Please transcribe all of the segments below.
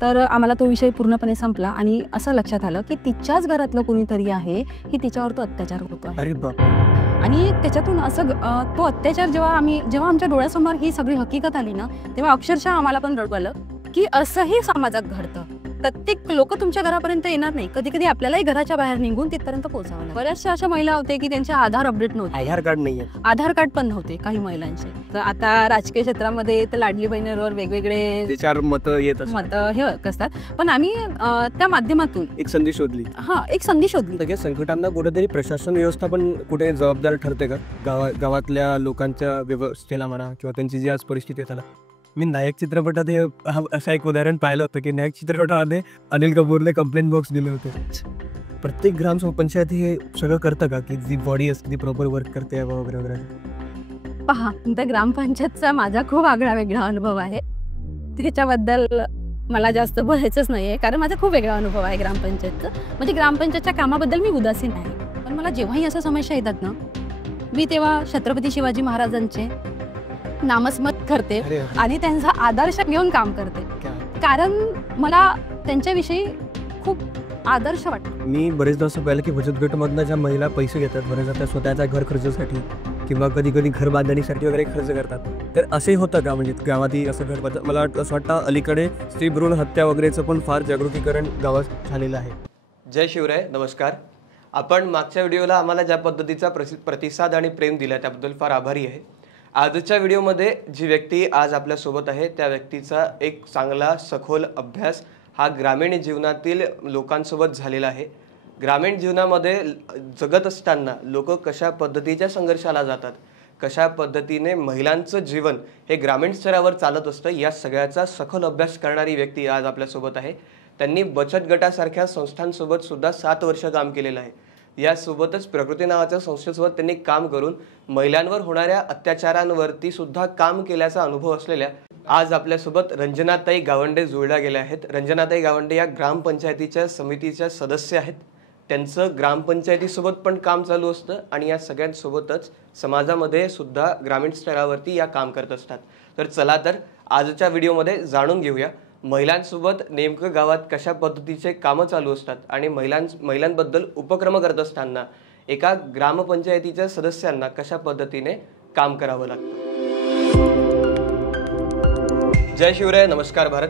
तर आम्हाला तो विषय पूर्णपणे संपला आणि असं लक्षात आलं की तिच्याच घरातलं कोणीतरी आहे की तिच्यावर तो अत्याचार होतो आहे. अरे बाप. आणि त्याच्यातून असं तो अत्याचार जेव्हा आमच्या डोळ्यासमोर ही सगळी हकीकत आली ना, तेव्हा अक्षरशः आम्हाला पण रडू आलं की असंही समाजात घडतं. प्रत्येक लोक तुमच्या घरापर्यंत येणार नाही, कधी कधी आपल्यालाही घराच्या बाहेर निघून तिथपर्यंत पोहोचावं लागतं. बऱ्याचशा अशा महिला होते की त्यांचे आधार अपडेट नव्हते, आधार कार्ड नाहीये, आधार कार्ड पण नव्हते काही महिलांचे. तर आता राजकीय क्षेत्रामध्ये तर लाडली बहिणीवर वेगवेगळे त्याच्यावर मतं येत मतं हे असतात, पण आम्ही त्या माध्यमातून एक संधी शोधली. एक संधी शोधली. सगळ्या संकटांना कुठेतरी प्रशासन व्यवस्था पण कुठे जबाबदार ठरते का? गावातल्या लोकांच्या व्यवस्थेला म्हणा किंवा त्यांची जी आज परिस्थिती आहे त्याला. मी नायक चित्रपटात हे असं एक उदाहरण पाहिलं होतं की नायक चित्रपटामध्ये अनिल कपूरने कंप्लेंट बॉक्स दिले होते. प्रत्येक ग्रामपंचायत हे सगळं करतं का की जी बॉडी असते ती प्रॉपर वर्क करते वगैरे वगैरे? पहा, त्या ग्रामपंचायतचा माझा खूप आगळा वेगळा अनुभव आहे. त्याच्याबद्दल मला जास्त बोलायचंच नाही आहे, कारण माझा खूप वेगळा अनुभव आहे ग्रामपंचायतचा. म्हणजे ग्रामपंचायतच्या कामाबद्दल मी उदासीन आहे, पण मला जेव्हाही अशा समस्या येतात ना, मी तेव्हा छत्रपती शिवाजी महाराजांचे नामस्मरण करते आणि त्यांचा आदर्श घेऊन काम करते, कारण मला त्यांच्याविषयी खूप आदर्श वाटतो. मी बरेचदा असं पाहिलं की बचत गटमधनं ज्या महिला पैसे घेतात, बरेचदा त्या स्वतःच्या घर खर्चासाठी किंवा कधी कधी घर बांधणीसाठी वगैरे खर्च करतात. तर असे होतं का म्हणजे गावातही असं घर बांधतात? मला असं वाटतं अलीकडे स्त्री भ्रूण हत्या वगैरेचं पण फार जागृतीकरण गावात झालेलं आहे. जय शिवराय, नमस्कार. आपण मागच्या व्हिडिओला आम्हाला ज्या पद्धतीचा प्रतिसाद आणि प्रेम दिला त्याबद्दल फार आभारी आहे. आजच्या व्हिडिओमध्ये जी व्यक्ती आज आपल्यासोबत आहे त्या व्यक्तीचा एक चांगला सखोल अभ्यास हा ग्रामीण जीवनातील लोकांसोबत झालेला आहे. ग्रामीण जीवनामध्ये जगत असताना लोक कशा पद्धतीच्या संघर्षाला जातात, कशा पद्धतीने महिलांचं जीवन हे ग्रामीण स्तरावर चालत असतं, या सगळ्याचा सखोल अभ्यास करणारी व्यक्ती आज आपल्यासोबत आहे. त्यांनी बचत गटासारख्या संस्थांसोबत सुद्धा 7 वर्ष काम केलेलं आहे. यासोबतच प्रकृती नावाच्या संस्थेसोबत त्यांनी काम करून महिलांवर होणाऱ्या अत्याचारांवरती सुद्धा काम केल्याचा अनुभव असलेल्या आज आपल्यासोबत रंजनाताई गावंडे जुळल्या गेल्या आहेत. रंजनाताई गावंडे या ग्रामपंचायतीच्या समितीच्या सदस्य आहेत. त्यांचं ग्रामपंचायतीसोबत पण काम चालू असतं आणि या सगळ्यांसोबतच समाजामध्ये सुद्धा ग्रामीण स्तरावरती या काम करत असतात. तर चला तर आजच्या व्हिडिओमध्ये जाणून घेऊया महिलांसोबत नेमकं गावात कशा पद्धतीचे कामं चालू असतात आणि महिलांबद्दल उपक्रम करत असताना एका ग्रामपंचायतीच्या सदस्यांना कशा पद्धतीने काम करावं लागतं. जय शिवराय, नमस्कार भारत.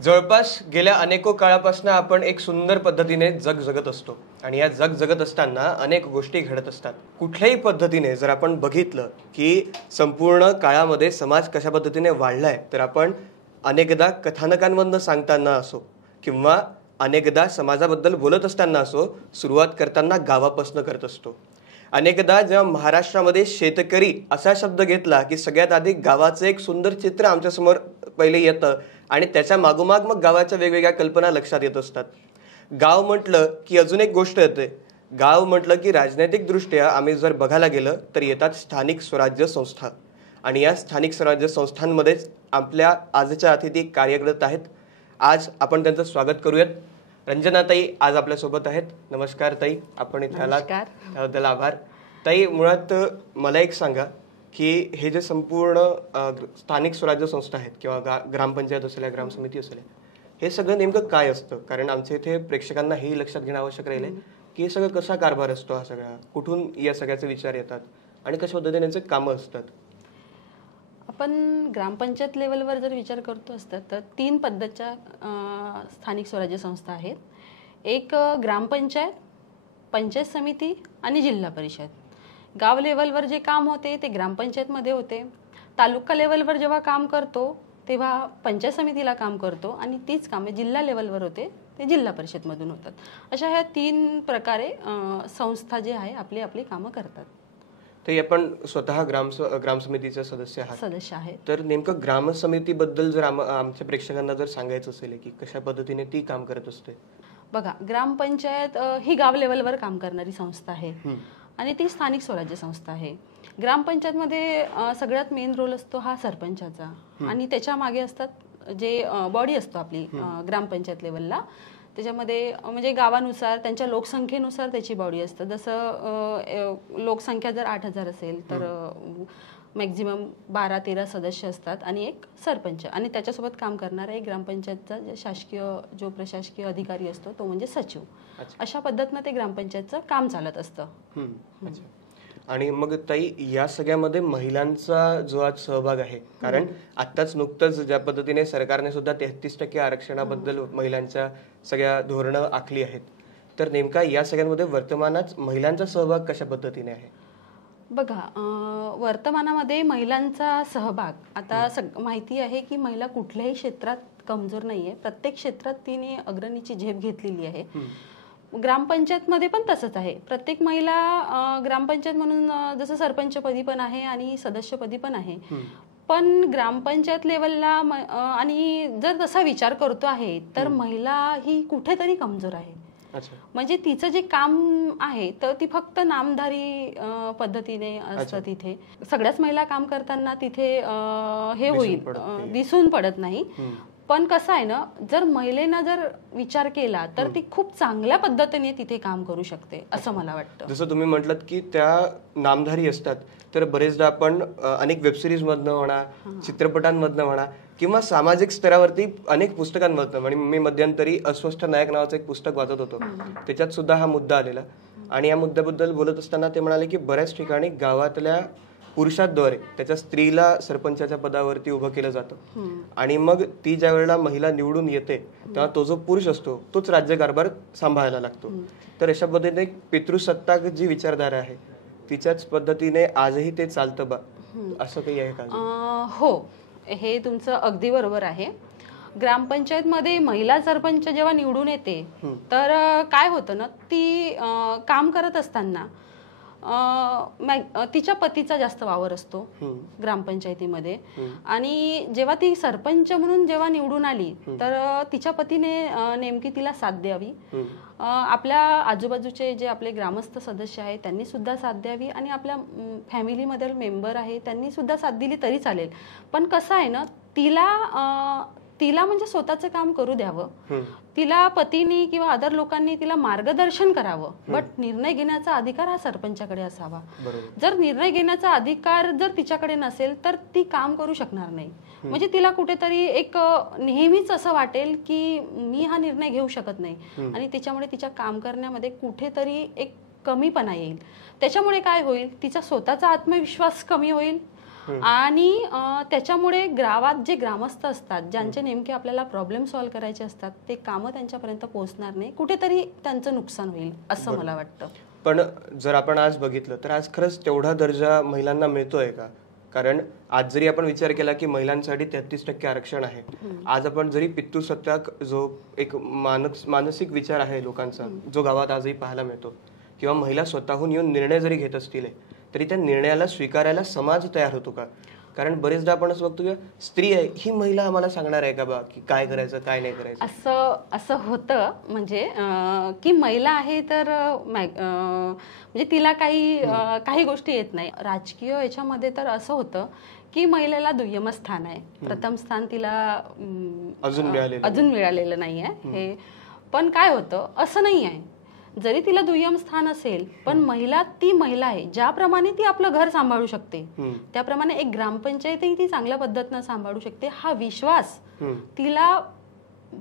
जवळपास गेल्या अनेको काळापासून आपण एक सुंदर पद्धतीने जग जगत असतो आणि या जग जगत असताना अनेक गोष्टी घडत असतात. कुठल्याही पद्धतीने जर आपण बघितलं की संपूर्ण काळामध्ये समाज कशा पद्धतीने वाढलाय, तर आपण अनेकदा कथानकांमधनं सांगताना असो किंवा अनेकदा समाजाबद्दल बोलत असताना असो, सुरुवात करताना गावापासून करत असतो. अनेकदा जेव्हा महाराष्ट्रामध्ये शेतकरी असा शब्द घेतला की सगळ्यात आधी गावाचं एक सुंदर चित्र आमच्यासमोर पहिले येतं आणि त्याच्या मागोमाग मग गावाच्या वेगवेगळ्या कल्पना लक्षात येत असतात. गाव म्हटलं की अजून एक गोष्ट येते. गाव म्हटलं की राजनैतिकदृष्ट्या आम्ही जर बघायला गेलं तर येतात स्थानिक स्वराज्य संस्था आणि या स्थानिक स्वराज्य संस्थांमध्येच आपल्या आजच्या अतिथी कार्यरत आहेत. आज आपण त्यांचं स्वागत करूयात. रंजनाताई आज आपल्यासोबत आहेत. नमस्कार ताई, आपण इथे आलात त्याबद्दल आभार. ताई, मुळात मला एक सांगा की हे जे संपूर्ण स्थानिक स्वराज्य संस्था आहेत किंवा ग्रामपंचायत असल्या, ग्रामसमिती असल्या, हे सगळं नेमकं काय असतं? कारण आमच्या इथे प्रेक्षकांना हेही लक्षात घेणं आवश्यक राहिलं की हे सगळं कसा कारभार असतो, हा सगळा कुठून या सगळ्याचे विचार येतात आणि कशा पद्धतीने त्यांचे कामं असतात? आपण ग्रामपंचायत लेवलवर जर विचार करतो असतात तर 3 पद्धतीच्या स्थानिक स्वराज्य संस्था आहेत. एक ग्रामपंचायत, पंचायत समिती आणि जिल्हा परिषद. गाव लेवलवर जे काम होते ते ग्रामपंचायतमध्ये होते. तालुका लेवलवर जेव्हा काम करतो तेव्हा पंचायत समितीला काम करतो आणि तीच कामे जिल्हा लेवलवर होते ते जिल्हा परिषदमधून होतात. अशा ह्या 3 प्रकारे संस्था जे आहे आपली आपली कामं करतात. ते आपण स्वतः ग्रामसमितीचे सदस्य आहे. तर नेमकं ग्रामसमितीबद्दल जर आमच्या प्रेक्षकांना जर सांगायचं असेल की कशा पद्धतीने ती काम करत असते? बघा, ग्रामपंचायत ही गाव लेवलवर काम करणारी संस्था आहे आणि ती स्थानिक स्वराज्य संस्था आहे. ग्रामपंचायतमध्ये सगळ्यात मेन रोल असतो हा सरपंचाचा आणि त्याच्या मागे असतात जे बॉडी असतो आपली ग्रामपंचायत लेवलला त्याच्यामध्ये म्हणजे गावानुसार त्यांच्या लोकसंख्येनुसार त्याची बॉडी असतं. जसं लोकसंख्या जर 8,000 असेल तर मॅक्झिमम 12-13 सदस्य असतात आणि एक सरपंच आणि त्याच्यासोबत काम करणारा एक ग्रामपंचायतचा शासकीय जो प्रशासकीय अधिकारी असतो तो म्हणजे सचिव. अशा पद्धतीनं ते ग्रामपंचायतचं काम चालत असतं. आणि मग ताई, या सगळ्यामध्ये महिलांचा जो आज सहभाग आहे, कारण आत्ताच नुकतंच ज्या पद्धतीने सरकारने सुद्धा 33% आरक्षणाबद्दल महिलांच्या सगळ्या धोरणं आखली आहेत, तर नेमका या सगळ्यांमध्ये वर्तमानात महिलांचा सहभाग कशा पद्धतीने आहे? बघा, वर्तमानामध्ये महिलांचा सहभाग आता माहिती आहे की महिला कुठल्याही क्षेत्रात कमजोर नाहीये. प्रत्येक क्षेत्रात तिने अग्रणीची झेप घेतलेली आहे. ग्रामपंचायतमध्ये पण तसंच आहे. प्रत्येक महिला ग्रामपंचायत म्हणून जसं सरपंचपदी पण आहे आणि सदस्यपदी पण आहे. पण ग्रामपंचायत लेवलला आणि जर तसा विचार करतो आहे तर महिला ही कुठेतरी कमजोर आहे. म्हणजे तिचं जे काम आहे तर ती फक्त नामधारी पद्धतीने असतं. तिथे सगळ्याच महिला काम करताना तिथे हे होईल, दिसून पडत नाही. पण कसं आहे ना, जर महिलेनं जर विचार केला तर ती खूप चांगल्या पद्धतीने तिथे काम करू शकते असं मला वाटतं. जसं तुम्ही म्हटलं की त्या नामधारी असतात, तर बरेचदा आपण अनेक वेबसिरीज मधनं म्हणा, चित्रपटांमधनं म्हणा किंवा सामाजिक स्तरावरती अनेक पुस्तकांमधनं, आणि मी मध्यंतरी अस्वस्थ नायक नावाचं एक पुस्तक वाचत होतो, त्याच्यात सुद्धा हा मुद्दा आलेला. आणि या मुद्द्याबद्दल बोलत असताना ते म्हणाले की बऱ्याच ठिकाणी गावातल्या पुरुषाद्वारे त्याच्या स्त्रीला सरपंचाच्या पदावरती उभं केलं जातं आणि मग ती ज्या वेळेला महिला निवडून येते तेव्हा तो जो पुरुष असतो तोच राज्यकारभार सांभाळायला लागतो. तर अशा पद्धतीने पितृसत्ताक जी विचारधारा आहे तिच्याच पद्धतीने आजही ते चालतं बा, असं काही आहे का? हो, हे तुमचं अगदी बरोबर आहे. ग्रामपंचायतमध्ये महिला सरपंच जेव्हा निवडून येते तर काय होतं ना, ती काम करत असताना तिच्या पतीचा जास्त वावर असतो ग्रामपंचायतीमध्ये. आणि जेव्हा ती सरपंच म्हणून जेव्हा निवडून आली तर तिच्या पतीने नेमकी तिला साथ द्यावी. आपल्या आजूबाजूचे जे आपले ग्रामस्थ सदस्य आहेत त्यांनी सुद्धा साथ द्यावी आणि आपल्या फॅमिलीमधील मेंबर आहे त्यांनी सुद्धा साथ दिली तरी चालेल. पण कसं आहे ना, तिला म्हणजे स्वतःचं काम करू द्यावं. तिला पतीने किंवा अदर लोकांनी तिला मार्गदर्शन करावं. बट निर्णय घेण्याचा अधिकार हा सरपंचाकडे असावा. जर निर्णय घेण्याचा अधिकार जर तिच्याकडे नसेल तर ती काम करू शकणार नाही. म्हणजे तिला कुठेतरी एक नेहमीच असं वाटेल की मी हा निर्णय घेऊ शकत नाही आणि त्याच्यामुळे तिच्या काम करण्यामध्ये कुठेतरी एक कमीपणा येईल. त्याच्यामुळे काय होईल, तिचा स्वतःचा आत्मविश्वास कमी होईल आणि त्याच्यामुळे गावात जे ग्रामस्थ असतात ज्यांचे नेमके आपल्याला प्रॉब्लेम सॉल्व्ह करायचे असतात ते कामं त्यांच्यापर्यंत पोहोचणार नाही. कुठेतरी त्यांचं नुकसान होईल असं मला वाटतं. पण जर आपण आज बघितलं तर आज खरंच तेवढा दर्जा महिलांना मिळतोय का? कारण आज जरी आपण विचार केला की महिलांसाठी 33% आरक्षण आहे, आज आपण जरी पितृसत्ताक जो एक मानसिक विचार आहे लोकांचा जो गावात आजही पाहायला मिळतो, किंवा महिला स्वतःहून येऊन निर्णय जरी घेत असतील तरी त्या निर्णयाला स्वीकारायला समाज तयार होतो का? कारण बरेचदा आपण असं बघतो की स्त्री आहे ही महिला आम्हाला सांगणार आहे का बा की काय करायचं काय नाही करायचं? असं होतं. म्हणजे की महिला आहे तर म्हणजे तिला काही गोष्टी येत नाही. राजकीय याच्यामध्ये तर असं होतं की महिलेला दुय्यम स्थान आहे, प्रथम स्थान तिला अजून मिळालेलं नाही आहे. हे पण काय होतं, असं नाही आहे. जरी तिला दुय्यम स्थान असेल पण ती महिला आहे. ज्याप्रमाणे ती आपलं घर सांभाळू शकते त्याप्रमाणे एक ग्रामपंचायतही ती चांगल्या पद्धतीनं सांभाळू शकते. हा विश्वास तिला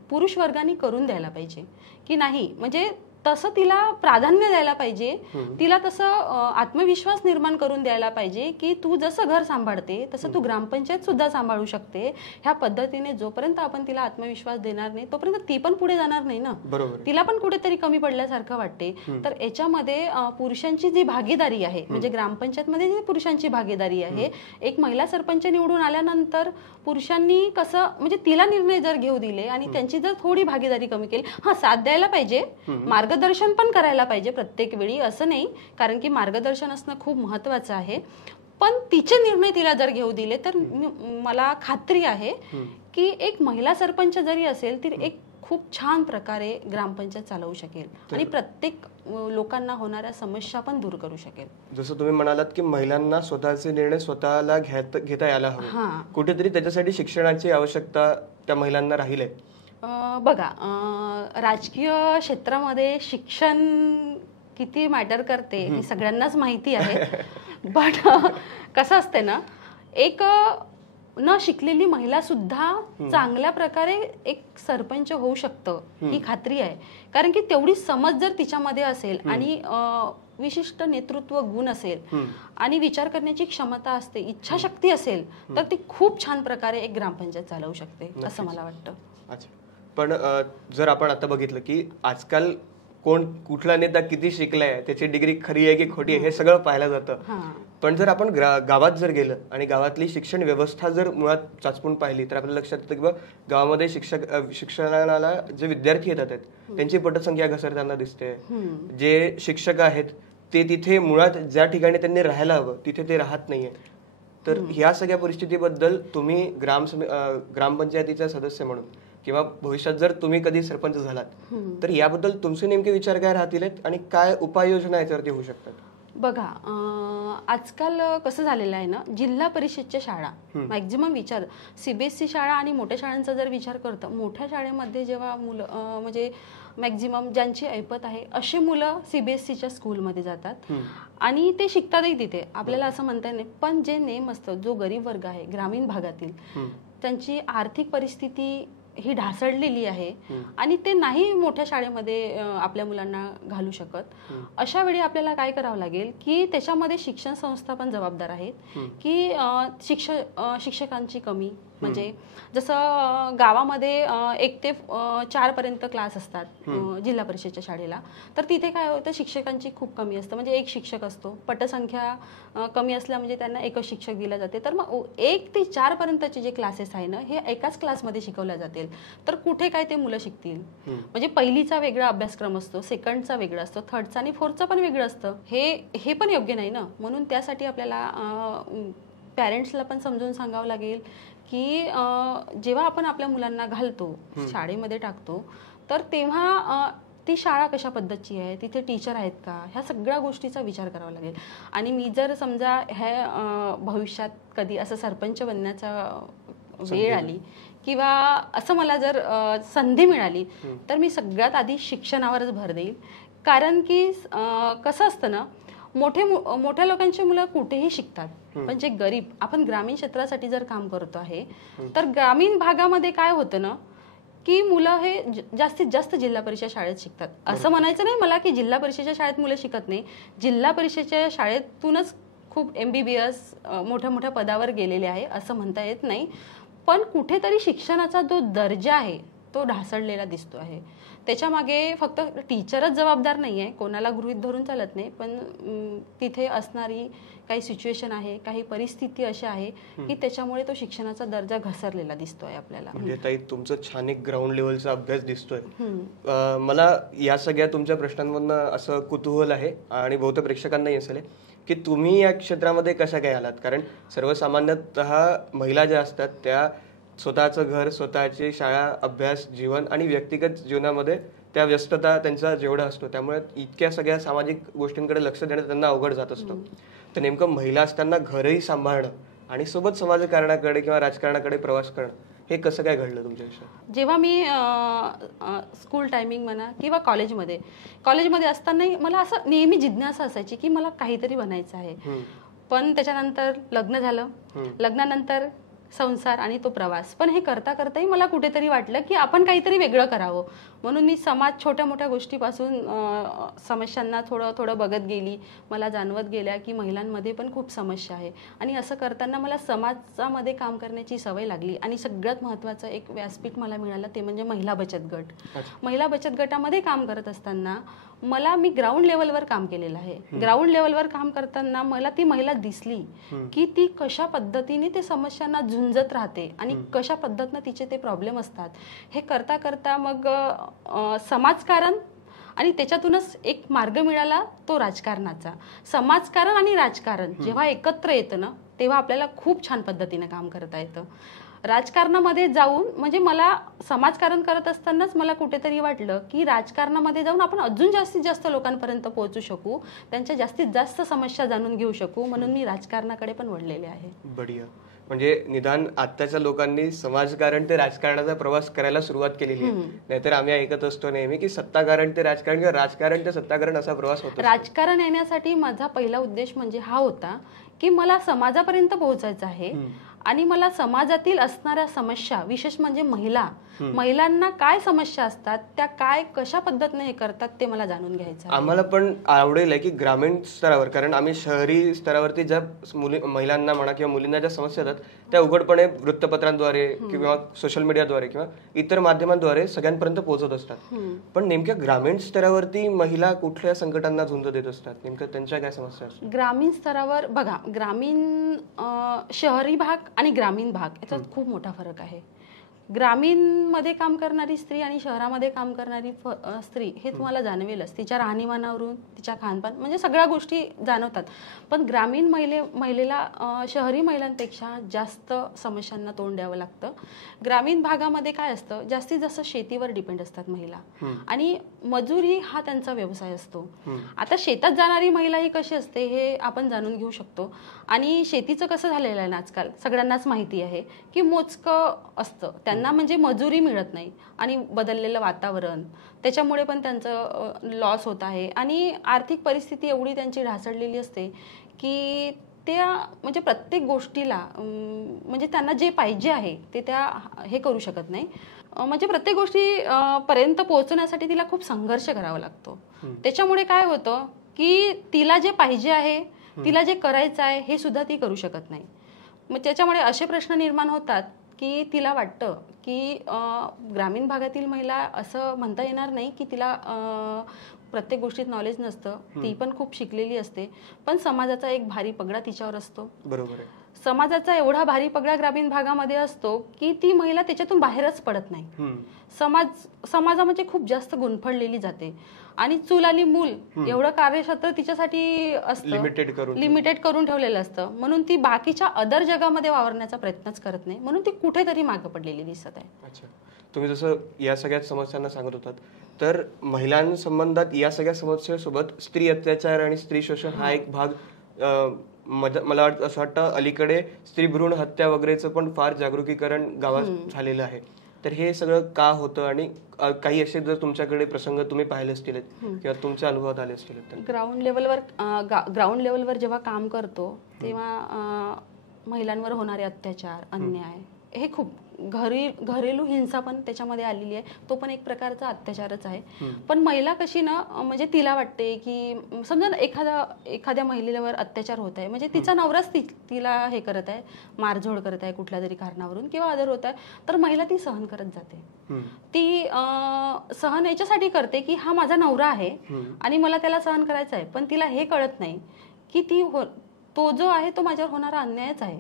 पुरुष वर्गाने करून द्यायला पाहिजे की नाही, म्हणजे तसं तिला प्राधान्य द्यायला पाहिजे. तिला तसं आत्मविश्वास निर्माण करून द्यायला पाहिजे की तू जसं घर सांभाळते तसं तू ग्रामपंचायत सुद्धा सांभाळू शकते. ह्या पद्धतीने जोपर्यंत आपण तिला आत्मविश्वास देणार नाही तोपर्यंत ती पण पुढे जाणार नाही ना. तिला पण कुठेतरी कमी पडल्यासारखं वाटते. तर याच्यामध्ये पुरुषांची जी भागीदारी आहे, म्हणजे ग्रामपंचायतमध्ये जी पुरुषांची भागीदारी आहे, एक महिला सरपंच निवडून आल्यानंतर पुरुषांनी कसं म्हणजे तिला निर्णय जर घेऊ दिले आणि त्यांची जर थोडी भागीदारी कमी केली, साथ द्यायला पाहिजे, मार्गदर्शन पण करायला पाहिजे प्रत्येक वेळी, असं नाही, कारण की मार्गदर्शन असणं खूप महत्वाचं आहे. पण तिचे निर्णय तिला जर घेऊ दिले तर मला खात्री आहे की एक महिला सरपंच जरी असेल तरी एक खूप छान प्रकारे ग्रामपंचायत चालवू शकेल आणि प्रत्येक लोकांना होणाऱ्या समस्या पण दूर करू शकेल. जसं तुम्ही म्हणालात की महिलांना स्वतःचे निर्णय स्वतःला घेता यायला हवे, कुठेतरी त्याच्यासाठी शिक्षणाची आवश्यकता त्या महिलांना राहील आहे. बघा, राजकीय क्षेत्रामध्ये शिक्षण किती मॅटर करते हे सगळ्यांनाच माहिती आहे. बट कसं असते ना, एक न शिकलेली महिला सुद्धा चांगल्या प्रकारे एक सरपंच होऊ शकतं ही खात्री आहे. कारण की तेवढी समज जर तिच्यामध्ये असेल आणि विशिष्ट नेतृत्व गुण असेल आणि विचार करण्याची क्षमता असते, इच्छाशक्ती असेल, तर ती खूप छान प्रकारे एक ग्रामपंचायत चालवू शकते असं मला वाटतं. अच्छा, पण जर आपण आता बघितलं की आजकाल कुठला नेता किती शिकलाय, त्याची डिग्री खरी आहे की खोटी आहे हे सगळं पाहायला जातं. पण जर आपण गावात जर गेलं आणि गावातली शिक्षण व्यवस्था जर मुळात चाचपून पाहिली तर आपल्या लक्षात येतं की गावामध्ये शिक्षणाला जे विद्यार्थी येतात त्यांची पटसंख्या घसरताना दिसते. जे शिक्षक आहेत ते तिथे मुळात ज्या ठिकाणी त्यांनी राहायला हवं तिथे ते राहत नाहीये. तर ह्या सगळ्या परिस्थितीबद्दल तुम्ही ग्रामपंचायतीचा सदस्य म्हणून किंवा भविष्यात जर तुम्ही कधी सरपंच झालात तर याबद्दल तुमचे नेमके विचार काय राहतील आणि काय उपाययोजना याच्यावरती होऊ शकतात? बघा, आजकाल कसं झालेलं आहे ना, जिल्हा परिषदच्या शाळा मॅक्झिमम विचार सीबीएसई शाळा आणि मोठ्या शाळांचा जर विचार करतो, मोठ्या शाळेमध्ये जेव्हा मुलं म्हणजे मॅक्झिमम ज्यांची ऐपत आहे अशी मुलं सीबीएसईच्या स्कूलमध्ये जातात आणि ते शिकतातही तिथे, आपल्याला असं म्हणता नाही. पण जे नेम असतं, जो गरीब वर्ग आहे ग्रामीण भागातील, त्यांची आर्थिक परिस्थिती ही ढासळलेली आहे आणि ते नाही मोठ्या शाळेमध्ये आपल्या मुलांना घालू शकत. अशा वेळी आपल्याला काय करावं लागेल की त्याच्यामध्ये शिक्षण संस्था पण जबाबदार आहेत की शिक्षकांची कमी, म्हणजे जसं गावामध्ये 1 ते 4 पर्यंत क्लास असतात जिल्हा परिषदच्या शाळेला, तर तिथे काय होतं, शिक्षकांची खूप कमी असतं. म्हणजे एक शिक्षक असतो, पटसंख्या कमी असल्या म्हणजे त्यांना एकच शिक्षक दिला जाते. तर मग 1 ते 4 पर्यंतचे जे क्लासेस आहे ना, हे एकाच क्लासमध्ये शिकवल्या जातील, तर कुठे काय ते मुलं शिकतील? म्हणजे पहिलीचा वेगळा अभ्यासक्रम असतो, सेकंडचा वेगळा असतो, थर्डचा आणि फोर्थचा पण वेगळं असतं. हे पण योग्य नाही ना. म्हणून त्यासाठी आपल्याला पॅरेंट्सला पण समजून सांगावं लागेल की जेव्हा आपण आपल्या मुलांना घालतो, शाळेमध्ये टाकतो, तर तेव्हा ती शाळा कशा पद्धतीची आहे, तिथे टीचर आहेत का, ह्या सगळ्या गोष्टीचा विचार करावा लागेल. आणि मी जर समजा ह्या भविष्यात कधी असं सरपंच बनण्याचा वेळ आली किंवा असं मला जर संधी मिळाली तर मी सगळ्यात आधी शिक्षणावरच भर देईल. कारण की कसं असतं ना, मोठ्या लोकांची मुलं कुठेही शिकतात, पण जे गरीब, आपण ग्रामीण क्षेत्रासाठी जर काम करतो आहे तर ग्रामीण भागामध्ये काय होतं ना की मुलं हे जास्तीत जास्त जिल्हा परिषद शाळेत शिकतात. असं म्हणायचं नाही मला की जिल्हा परिषदेच्या शाळेत मुलं शिकत नाही. जिल्हा परिषदेच्या शाळेतूनच खूप MBBS मोठ्या मोठ्या पदावर गेलेले आहे असं म्हणता येत नाही. पण कुठेतरी शिक्षणाचा जो दर्जा आहे तो ढासळलेला दिसतो आहे. त्याच्या मागे फक्त टीचरच जबाबदार नाही आहे, कोणाला गृहीत धरून चालत नाही, पण तिथे असणारी काही सिच्युएशन आहे, काही परिस्थिती अशा आहे की त्याच्यामुळे तो शिक्षणाचा दर्जा घसरलेला दिसतोय आपल्याला. म्हणजे ताई तुमचं छान एक ग्राउंड लेवलचा अभ्यास दिसतोय. मला या सगळ्या तुमच्या प्रश्नांमधनं असं कुतूहल आहे आणि बहुतेक प्रेक्षकांनाही असेल की तुम्ही या क्षेत्रामध्ये कशा काय आलात. कारण सर्वसामान्यतः महिला ज्या असतात त्या स्वतःचं घर, स्वतःची शाळा, अभ्यास, जीवन आणि व्यक्तिगत जीवनामध्ये त्या व्यस्तता त्यांचा जेवढा असतो, त्यामुळे इतक्या सगळ्या सामाजिक गोष्टींकडे लक्ष देणं त्यांना अवघड जात असतं. तर नेमकं महिला असताना घरही सांभाळणं आणि सोबत समाजकारणाकडे किंवा राजकारणाकडे प्रवास करणं हे कसं काय घडलं तुमच्या आयुष्यात? जेव्हा मी स्कूल टायमिंग म्हणा किंवा कॉलेजमध्ये असतानाही मला असं नेहमी जिज्ञासा असायची की मला काहीतरी बनायचं आहे. पण त्याच्यानंतर लग्न झालं, लग्नानंतर संसार आणि तो प्रवास. पण हे करता करताही मला कुठेतरी वाटलं की आपण काहीतरी वेगळं करावं. म्हणून मी छोट्या मोठ्या गोष्टीपासून समस्यांना थोडं बघत गेली. मला जाणवत गेल्या की महिलांमध्ये पण खूप समस्या आहे आणि असं करताना मला समाजामध्ये काम करण्याची सवय लागली. आणि सगळ्यात महत्त्वाचं एक व्यासपीठ मला मिळालं ते म्हणजे महिला बचत गट. महिला बचत गटामध्ये काम करत असताना मी ग्राउंड लेवलवर काम केलेलं आहे. ग्राउंड लेवलवर काम करताना मला ती महिला दिसली की ती कशा पद्धतीने ते समस्यांना झुंजत राहते आणि कशा पद्धतीने तिचे ते प्रॉब्लेम असतात. हे करता करता मग समाजकारण आणि त्याच्यातूनच एक मार्ग मिळाला तो राजकारणाचा. समाजकारण आणि राजकारण जेव्हा एकत्र येतं ना तेव्हा आपल्याला खूप छान पद्धतीने काम करता येतं. राजकारणामध्ये जाऊन म्हणजे मला समाजकारण करत असतानाच मला कुठेतरी वाटलं की राजकारणामध्ये जाऊन आपण अजून जास्तीत जास्त लोकांपर्यंत पोहोचू शकू, त्यांच्या जास्तीत जास्त समस्या जाणून घेऊ शकू, म्हणून मी राजकारणाकडे पण वळलेले आहे. बढिया. म्हणजे निदान आत्ताच्या लोकांनी समाजकारण ते राजकारणाचा प्रवास करायला सुरुवात केलेली आहे. नाहीतर आम्ही ऐकत असतो नेहमी की सत्ताकारण ते राजकारण किंवा राजकारण ते सत्ताकारण असा प्रवास होतो. राजकारण येण्यासाठी माझा पहिला उद्देश म्हणजे हा होता की मला समाजापर्यंत पोहोचायचं आहे आणि मला समाजातील असणाऱ्या समस्या, विशेष म्हणजे महिलांना काय समस्या असतात, त्या काय कशा पद्धतीने हे करतात ते मला जाणून घ्यायचं आहे. आम्हाला पण आवडेल आहे की ग्रामीण स्तरावर, कारण आम्ही शहरी स्तरावरती ज्या महिलांना म्हणा किंवा मुलींना ज्या समस्या येतात त्या उघडपणे वृत्तपत्रांद्वारे किंवा सोशल मीडियाद्वारे किंवा इतर माध्यमांद्वारे सगळ्यांपर्यंत पोहोचत असतात. पण नेमक्या ग्रामीण स्तरावरती महिला कुठल्या संकटांना झुंज देत असतात, नेमक्या त्यांच्या काय समस्या असतात? ग्रामीण स्तरावर बघा, शहरी भाग आणि ग्रामीण भाग याच्यात खूप मोठा फरक आहे. ग्रामीणमध्ये काम करणारी स्त्री आणि शहरामध्ये काम करणारी स्त्री हे तुम्हाला जाणवेलच. तिच्या राहणीमानावरून, तिच्या खानपान म्हणजे सगळ्या गोष्टी जाणवतात. पण ग्रामीण महिलेला शहरी महिलांपेक्षा जास्त समस्यांना तोंड द्यावं लागतं. ग्रामीण भागामध्ये काय असतं, जास्तीत जास्त शेतीवर डिपेंड असतात महिला आणि मजुरी हा त्यांचा व्यवसाय असतो. आता शेतात जाणारी महिला ही कशी असते हे आपण जाणून घेऊ शकतो. आणि शेतीचं कसं झालेलं आहे ना आजकाल सगळ्यांनाच माहिती आहे की मोजकं असतं, त्यांना म्हणजे मजुरी मिळत नाही आणि बदललेलं वातावरण त्याच्यामुळे पण त्यांचं लॉस होत आहे आणि आर्थिक परिस्थिती एवढी त्यांची ढासळलेली असते की त्या म्हणजे प्रत्येक गोष्टीला म्हणजे त्यांना जे पाहिजे आहे ते त्या हे करू शकत नाही. म्हणजे प्रत्येक गोष्टी पर्यंत पोहोचण्यासाठी तिला खूप संघर्ष करावा लागतो. त्याच्यामुळे काय होतं की तिला जे पाहिजे आहे, तिला जे करायचं आहे हे सुद्धा ती करू शकत नाही. मग त्याच्यामुळे असे प्रश्न निर्माण होतात की तिला वाटतं की ग्रामीण भागातील महिला असं म्हणता येणार नाही की तिला प्रत्येक गोष्टीत नॉलेज नसतं, ती पण खूप शिकलेली असते, पण समाजाचा एक भारी पगडा तिच्यावर असतो. बरोबर आहे. समाजाचा एवढा भारी पगडा ग्रामीण भागामध्ये असतो की ती महिला त्याच्यातून बाहेरच पडत नाही. समाजामध्ये खूप जास्त गुंफळलेली जाते आणि चूल आणि मूल एवढं कार्यक्षेत्र तिच्यासाठी असतं, लिमिटेड करून ठेवलेलं असतं. म्हणून ती बाकीच्या अदर जगामध्ये वावरण्याचा प्रयत्नच करत नाही, म्हणून ती कुठेतरी मागे पडलेली दिसत आहे. अच्छा, तुम्ही जसं या सगळ्या समस्यांना सांगत होतात, तर महिलांसंबंधात या सगळ्या समस्येसोबत स्त्री अत्याचार आणि स्त्री शोषण हा एक भाग मला असं वाटतं अलीकडे स्त्री भ्रूण हत्या वगैरेचं पण फार जागरूकीकरण गावात झालेलं आहे. तर हे सगळं का होतं आणि काही असे जर तुमच्याकडे प्रसंग तुम्ही पाहिले असतील किंवा तुमच्या अनुभवात आले असतील? ग्राउंड लेवलवर जेव्हा काम करतो तेव्हा महिलांवर होणारे अत्याचार, अन्याय हे खूप घरेलू हिंसा पण त्याच्यामध्ये आलेली आहे, तो पण एक प्रकारचा अत्याचारच आहे. पण महिला कशी ना म्हणजे तिला वाटते की समजा एखाद्या महिलेवर अत्याचार होत आहे म्हणजे तिचा नवराच तिला हे करत आहे, मारझोड करत आहे कुठल्या तरी कारणावरून किंवा आदर होत आहे, तर महिला ती सहन करत जाते. ती सहन याच्यासाठी करते की हा माझा नवरा आहे आणि मला त्याला सहन करायचं आहे, पण तिला हे कळत नाही की तो जो आहे तो माझ्यावर होणारा अन्यायच आहे.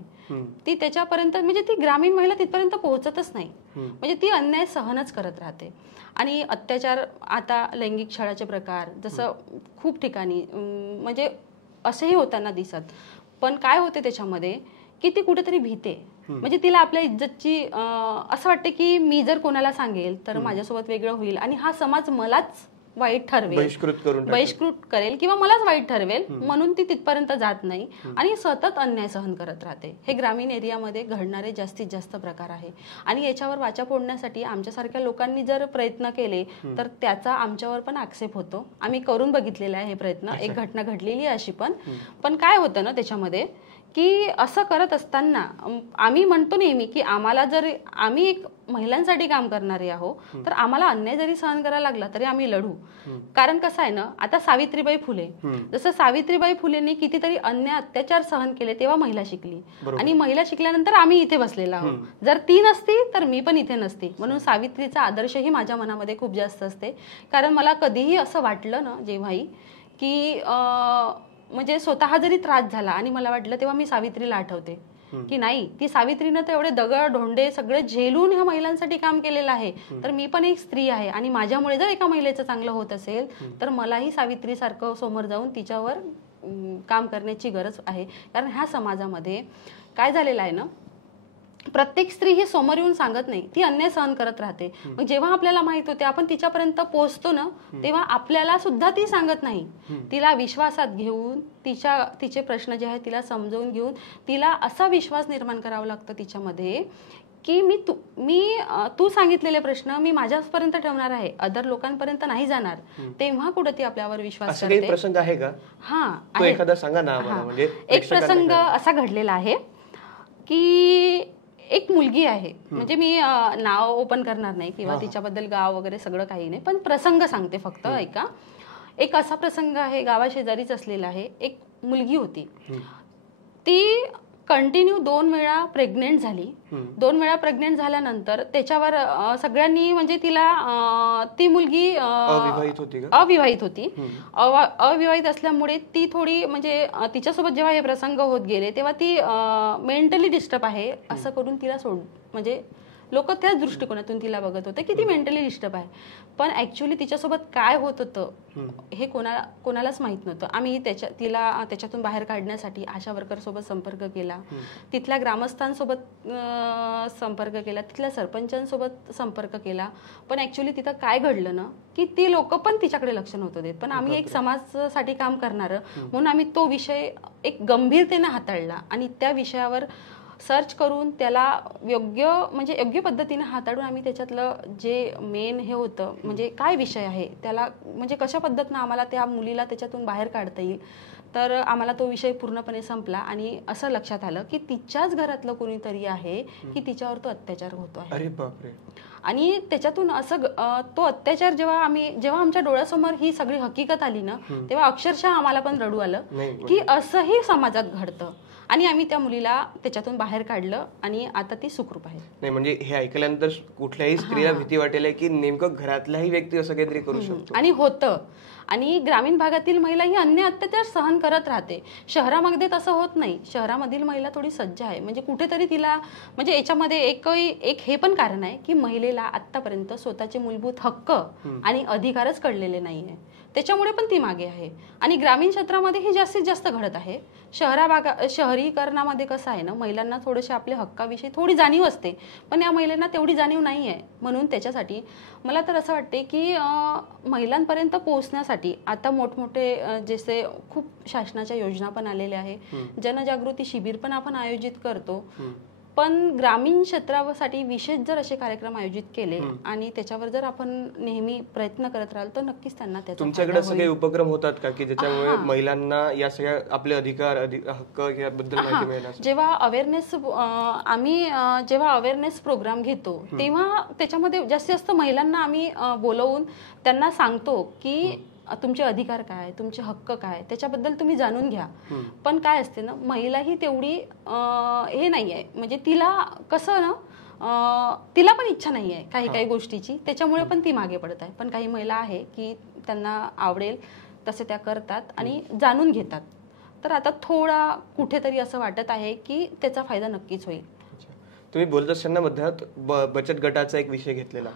ती त्याच्यापर्यंत म्हणजे ती ग्रामीण महिला तिथपर्यंत पोहोचतच नाही, म्हणजे ती अन्याय सहनच करत राहते. आणि अत्याचार, आता लैंगिक छळाचे प्रकार जसं खूप ठिकाणी म्हणजे असेही होताना दिसत, पण काय होते त्याच्यामध्ये की ती कुठेतरी भीते. म्हणजे तिला आपल्या इज्जतची असं वाटते की मी जर कोणाला सांगेल तर माझ्यासोबत वेगळं होईल आणि हा समाज मलाच वाईट ठरवेल, बहिष्कृत करेल किंवा मलाच वाईट ठरवेल, म्हणून ती तिथपर्यंत जात नाही आणि सतत अन्याय सहन करत राहते. हे ग्रामीण एरियामध्ये घडणारे जास्तीत जास्त प्रकार आहे. आणि याच्यावर वाचा फोडण्यासाठी आमच्यासारख्या लोकांनी जर प्रयत्न केले तर त्याचा आमच्यावर पण आक्षेप होतो. आम्ही करून बघितलेला आहे हे प्रयत्न, एक घटना घडलेली आहे अशी. पण काय होतं ना त्याच्यामध्ये की असं करत असताना आम्ही म्हणतो नेहमी की आम्हाला जर आम्ही एक महिलांसाठी काम करणारे आहोत तर आम्हाला अन्याय जरी सहन करायला लागला तरी आम्ही लढू. कारण कसं आहे ना, आता सावित्रीबाई फुले, जसं सावित्रीबाई फुलेंनी कितीतरी अन्याय अत्याचार सहन केले तेव्हा महिला शिकली आणि महिला शिकल्यानंतर आम्ही इथे बसलेलो आहोत. जर ती नसती तर मी पण इथे नसती. म्हणून सावित्रीचा आदर्शही माझ्या मनामध्ये खूप जास्त असते. कारण मला कधीही असं वाटलं ना जेव्हाही की म्हणजे स्वतः जरी त्रास झाला आणि मला वाटलं तेव्हा मी सावित्रीला आठवते की नाही, ती सावित्रीनं तर एवढे दगड धोंडे सगळे झेलून ह्या महिलांसाठी काम केलेलं आहे, तर मी पण एक स्त्री आहे आणि माझ्यामुळे जर एका महिलेचं चांगलं होत असेल तर मलाही सावित्रीसारखं समोर जाऊन तिच्यावर काम करण्याची गरज आहे. कारण ह्या समाजामध्ये काय झालेलं आहे ना प्रत्येक स्त्री ही समोर येऊन सांगत नाही, ती अन्याय सहन करत राहते. मग जेव्हा आपल्याला माहित होते आपण तिच्यापर्यंत पोहोचतो ना, तेव्हा आपल्याला सुद्धा ती सांगत नाही. तिला विश्वासात घेऊन तिचे प्रश्न जे आहेत तिला समजावून घेऊन तिला असा विश्वास निर्माण करावा लागतो तिच्यामध्ये की तू सांगितलेले प्रश्न मी माझ्यापर्यंत ठेवणार आहे, अदर लोकांपर्यंत नाही जाणार. तेव्हा कुठे ती आपल्यावर विश्वास करते. प्रसंग आहे का? हा, एखादा सांगा ना आम्हाला. म्हणजे एक प्रसंग असा घडलेला आहे की एक मुलगी आहे, म्हणजे मी नाव ओपन करणार नाही किंवा तिच्याबद्दल गाव वगैरे सगळं काही नाही, पण प्रसंग सांगते फक्त ऐका. एक असा प्रसंग आहे, गावाशेजारीच असलेला आहे. एक मुलगी होती, ती कंटिन्यू 2 वेळा प्रेग्नेंट झाली. 2 वेळा प्रेग्नेंट झाल्यानंतर त्याच्यावर सगळ्यांनी म्हणजे ती मुलगी अविवाहित होती. अविवाहित असल्यामुळे ती थोडी म्हणजे तिच्यासोबत जेव्हा हे प्रसंग होत गेले तेव्हा ती मेंटली डिस्टर्ब आहे असं करून तिला म्हणजे लोक त्याच दृष्टिकोनातून तिला बघत होते की ती मेंटली डिस्टर्ब आहे. पण ऍक्च्युअली तिच्यासोबत काय होत होतं हे कोणालाच माहित नव्हतं. आम्ही तिला त्याच्यातून बाहेर काढण्यासाठी आशा वर्कर सोबत संपर्क केला, तिथल्या ग्रामस्थांसोबत संपर्क केला, तिथल्या सरपंचांसोबत संपर्क केला. पण ऍक्च्युअली तिथं काय घडलं ना की ती लोक पण तिच्याकडे लक्ष नव्हतं देत. पण आम्ही एक समाजासाठी काम करणारं म्हणून आम्ही तो विषय एक गंभीरतेने हाताळला आणि त्या विषयावर सर्च करून त्याला योग्य पद्धतीने हाताळून आम्ही त्याच्यातलं जे मेन हे होतं म्हणजे काय विषय आहे त्याला म्हणजे कशा पद्धतीनं आम्हाला त्या मुलीला त्याच्यातून बाहेर काढता येईल. तर आम्हाला तो विषय पूर्णपणे संपला आणि असं लक्षात आलं की तिच्याच घरातलं कोणीतरी आहे की तिच्यावर तो अत्याचार होतो आहे. अरे बापरे. आणि त्याच्यातून असं तो अत्याचार जेव्हा आमच्या डोळ्यासमोर ही सगळी हकीकत आली ना तेव्हा अक्षरशः आम्हाला पण रडू आलं की असंही समाजात घडतं. आणि आम्ही त्या मुलीला त्याच्यातून बाहेर काढलं आणि आता ती सुखरूप आहे. नाही म्हणजे हे ऐकल्यानंतर कुठल्याही स्त्रीला भीती वाटेल की नेमकं घरातलाही व्यक्ती असं काहीतरी करू शकतो आणि होतं. आणि ग्रामीण भागातील महिला ही अन्य अत्याचार सहन करत राहते. शहरामध्ये तसं होत नाही. शहरामधील महिला थोडी सज्ज आहे, म्हणजे कुठेतरी तिला म्हणजे याच्यामध्ये एक हे पण कारण आहे की महिलेला आतापर्यंत स्वतःचे मूलभूत हक्क आणि अधिकारच कळलेले नाहीये, त्याच्यामुळे पण ती मागे आहे. आणि ग्रामीण क्षेत्रामध्ये हे जास्तीत जास्त घडत आहे. शहरीकरणामध्ये कसं आहे ना, महिलांना थोडेसे आपल्या हक्काविषयी थोडी जाणीव असते, पण या महिलांना तेवढी जाणीव नाही आहे. म्हणून त्याच्यासाठी मला तर असं वाटते की महिलांपर्यंत पोहोचण्यासाठी आता मोठमोठे जसे खूप शासनाच्या योजना पण आलेल्या आहे, जनजागृती शिबिर पण आपण आयोजित करतो. पण ग्रामीण क्षेत्रासाठी विशेष जर असे कार्यक्रम आयोजित केले आणि त्याच्यावर जर आपण नेहमी प्रयत्न करत राहाल तर नक्कीच त्यांना त्याचा तुमच्याकडे सगळे उपक्रम होतात का की ज्याच्यामुळे महिलांना या सगळ्या आपले अधिकार हक्क याबद्दल माहिती मिळेल? जेव्हा अवेअरनेस प्रोग्राम घेतो तेव्हा त्याच्यामध्ये जास्तीत जास्त महिलांना आम्ही बोलवून त्यांना सांगतो की तुमचे अधिकार काय, तुमचे हक्क काय, त्याच्याबद्दल तुम्ही जाणून घ्या. पण काय असते ना, महिला ही तेवढी हे नाही आहे, म्हणजे तिला कसं ना तिला पण इच्छा नाही आहे काही गोष्टीची, त्याच्यामुळे पण ती मागे पडत आहे. पण काही महिला आहे की त्यांना आवडेल तसे त्या करतात आणि जाणून घेतात. तर आता थोडा कुठेतरी असं वाटत आहे की त्याचा फायदा नक्कीच होईल. तुम्ही बोलत असताना मध्यात बचत गटाचा एक विषय घेतलेला,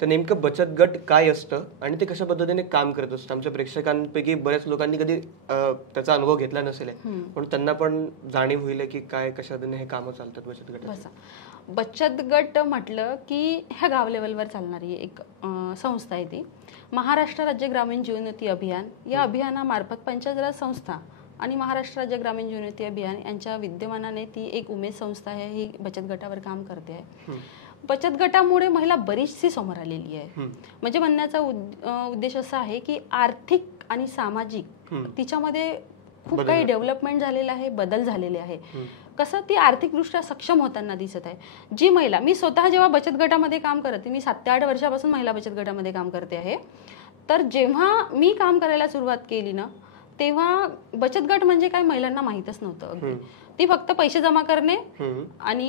तर नेमकं बचत गट काय असतं आणि ते कशा पद्धतीने काम करत असतं? आमच्या प्रेक्षकांपैकी बऱ्याच लोकांनी कधी त्याचा अनुभव घेतला नसेल, पण त्यांना पण जाणीव होईल की काय कशा पद्धतीने हे कामं चालतात बचत गट. बचत गट म्हटलं की ह्या गाव लेवलवर चालणारी एक संस्था आहे. ती महाराष्ट्र राज्य ग्रामीण जीवनोन्नती अभियान या अभियानामार्फत पंचायत राज संस्था आणि महाराष्ट्र राज्य ग्रामीण जीवनोन्नती अभियान यांच्या विद्यमानाने ती एक उमेद संस्था आहे, ही बचत गटावर काम करते आहे. बचत गटामुळे महिला बरीचशी समोर आलेली आहे. म्हणजे म्हणण्याचा उद्देश असा आहे की आर्थिक आणि सामाजिक तिच्यामध्ये खूप काही डेव्हलपमेंट झालेलं आहे, बदल झालेले आहे. कसं ती आर्थिकदृष्ट्या सक्षम होताना दिसत आहे. जी महिला, मी स्वतः जेव्हा बचत गटामध्ये काम करते, मी 7 ते 8 वर्षापासून महिला बचत गटामध्ये काम करते आहे. तर जेव्हा मी काम करायला सुरुवात केली ना, तेव्हा बचत गट म्हणजे काय महिलांना माहीतच नव्हतं. ती फक्त पैसे जमा करणे आणि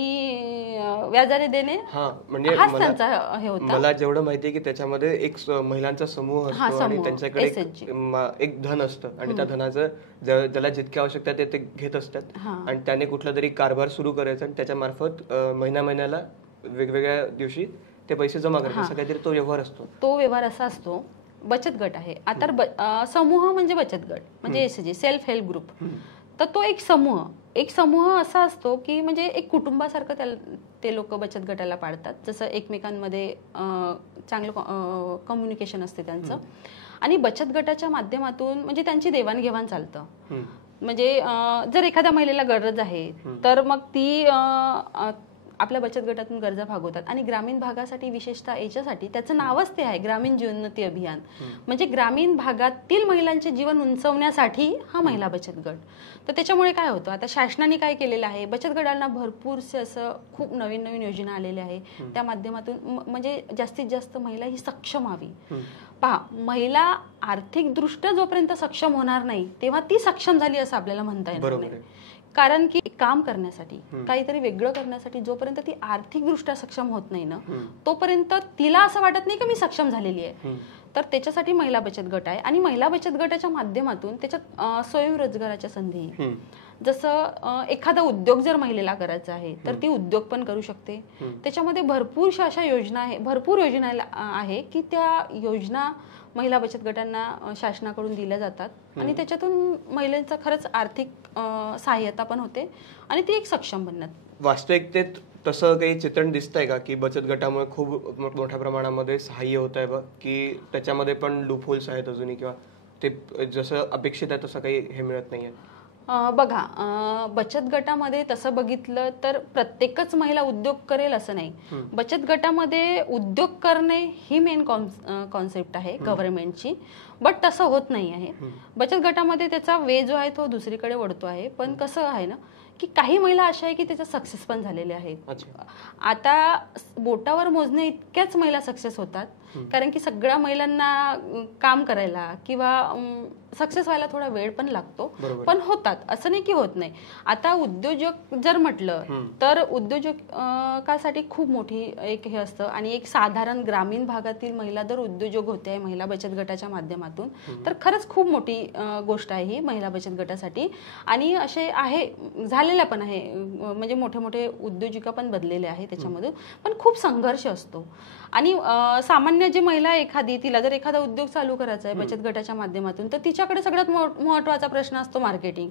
व्याजाने देणे, म्हणजे हाच त्यांचा हे होता. मला जेवढं माहितीये की त्याच्यामध्ये एक महिलांचा समूह असतो आणि त्यांच्याकडे एक धन असतं आणि त्या धनाचं ज्याला जितकी आवश्यकता ते घेत असतात आणि त्याने कुठला तरी कारभार सुरू करायचा आणि त्याच्या मार्फत महिन्याला वेगवेगळ्या दिवशी ते पैसे जमा करायचे, असं काहीतरी तो व्यवहार असतो. तो व्यवहार असा असतो. बचत गट आहे. आता समूह म्हणजे बचत गट म्हणजे SHG सेल्फ हेल्प ग्रुप. तर तो एक समूह एक समूह असा असतो की म्हणजे एक कुटुंबासारखं ते लोक बचत गटाला पाडतात. जसं एकमेकांमध्ये चांगलं कम्युनिकेशन असते त्यांचं, आणि बचत गटाच्या माध्यमातून म्हणजे त्यांची देवाणघेवाण चालतं. म्हणजे जर एखाद्या महिलेला गरज आहे तर मग ती आपल्या बचत गटातून गरजा भागवतात. आणि ग्रामीण भागासाठी विशेषतः याच्यासाठी त्याचं नावच ते आहे, ग्रामीण जीवनोन्नती अभियान. म्हणजे ग्रामीण भागातील महिलांचे जीवन उंचवण्यासाठी हा महिला बचत गट. तर त्याच्यामुळे काय होतं, आता शासनाने काय केलेलं आहे, बचत गटांना भरपूरसे असं खूप नवीन नवीन योजना आलेल्या आहे. त्या माध्यमातून म्हणजे जास्तीत जास्त महिला ही सक्षम व्हावी. पहा, महिला आर्थिकदृष्ट्या जोपर्यंत सक्षम होणार नाही तेव्हा ती सक्षम झाली असं आपल्याला म्हणता येणार नाही. कारण की काम करण्यासाठी, काहीतरी वेगळं करण्यासाठी जोपर्यंत ती आर्थिकदृष्ट्या सक्षम होत नाही ना, तोपर्यंत तिला असं वाटत नाही की मी सक्षम झालेली आहे. तर त्याच्यासाठी महिला बचत गट आहे. आणि महिला बचत गटाच्या माध्यमातून त्याच्यात स्वयंरोजगाराच्या संधी, जसं एखादा उद्योग जर महिलेला करायचा आहे तर ती उद्योग पण करू शकते. त्याच्यामध्ये भरपूरशा अशा योजना आहे, भरपूर योजना आहे की त्या योजना महिला बचत गटांना शासनाकडून दिल्या जातात आणि त्याच्यातून महिलांचा खरंच आर्थिक सहाय्यता पण होते आणि ती एक सक्षम बनतात. वास्तविकतेत तसं काही चित्रण दिसतंय का की बचत गटामुळे खूप मोठ्या प्रमाणामध्ये सहाय्य होत आहे बघ, की त्याच्यामध्ये पण लूपहोल्स आहेत अजूनही, किंवा ते जसं अपेक्षित आहे तसं काही हे मिळत नाहीये? बघा, बचत गटामध्ये तसं बघितलं तर प्रत्येकच महिला उद्योग करेल असं नाही. बचत गटामध्ये उद्योग करणे ही मेन कॉन्सेप्ट आहे गव्हर्नमेंटची, बट तसं होत नाही आहे. बचत गटामध्ये त्याचा वे जो आहे तो दुसरीकडे वळतो आहे. पण कसं आहे ना की काही महिला अशा आहे की त्याच्यात सक्सेस पण झालेल्या आहेत. आता बोटावर मोजणे इतक्याच महिला सक्सेस होतात, कारण की सगळ्या महिलांना काम करायला किंवा सक्सेस व्हायला थोडा वेळ पण लागतो, पण होतात, असं नाही की होत नाही. आता उद्योजक जर म्हटलं तर उद्योजकासाठी खूप मोठी एक हे असतं. आणि एक साधारण ग्रामीण भागातील महिला जर उद्योजक होते महिला बचत गटाच्या माध्यमातून तर खरंच खूप मोठी गोष्ट आहे ही महिला बचत गटासाठी. आणि असे आहे, झालेल्या पण आहे, म्हणजे मोठे मोठे उद्योजिका पण बनलेले आहे त्याच्यामधून. पण खूप संघर्ष असतो. आणि सामान्य जी महिला एखादी, तिला जर एखादा उद्योग चालू करायचा आहे बचत गटाच्या माध्यमातून, तर तिच्याकडे सगळ्यात महत्वाचा प्रश्न असतो मार्केटिंग.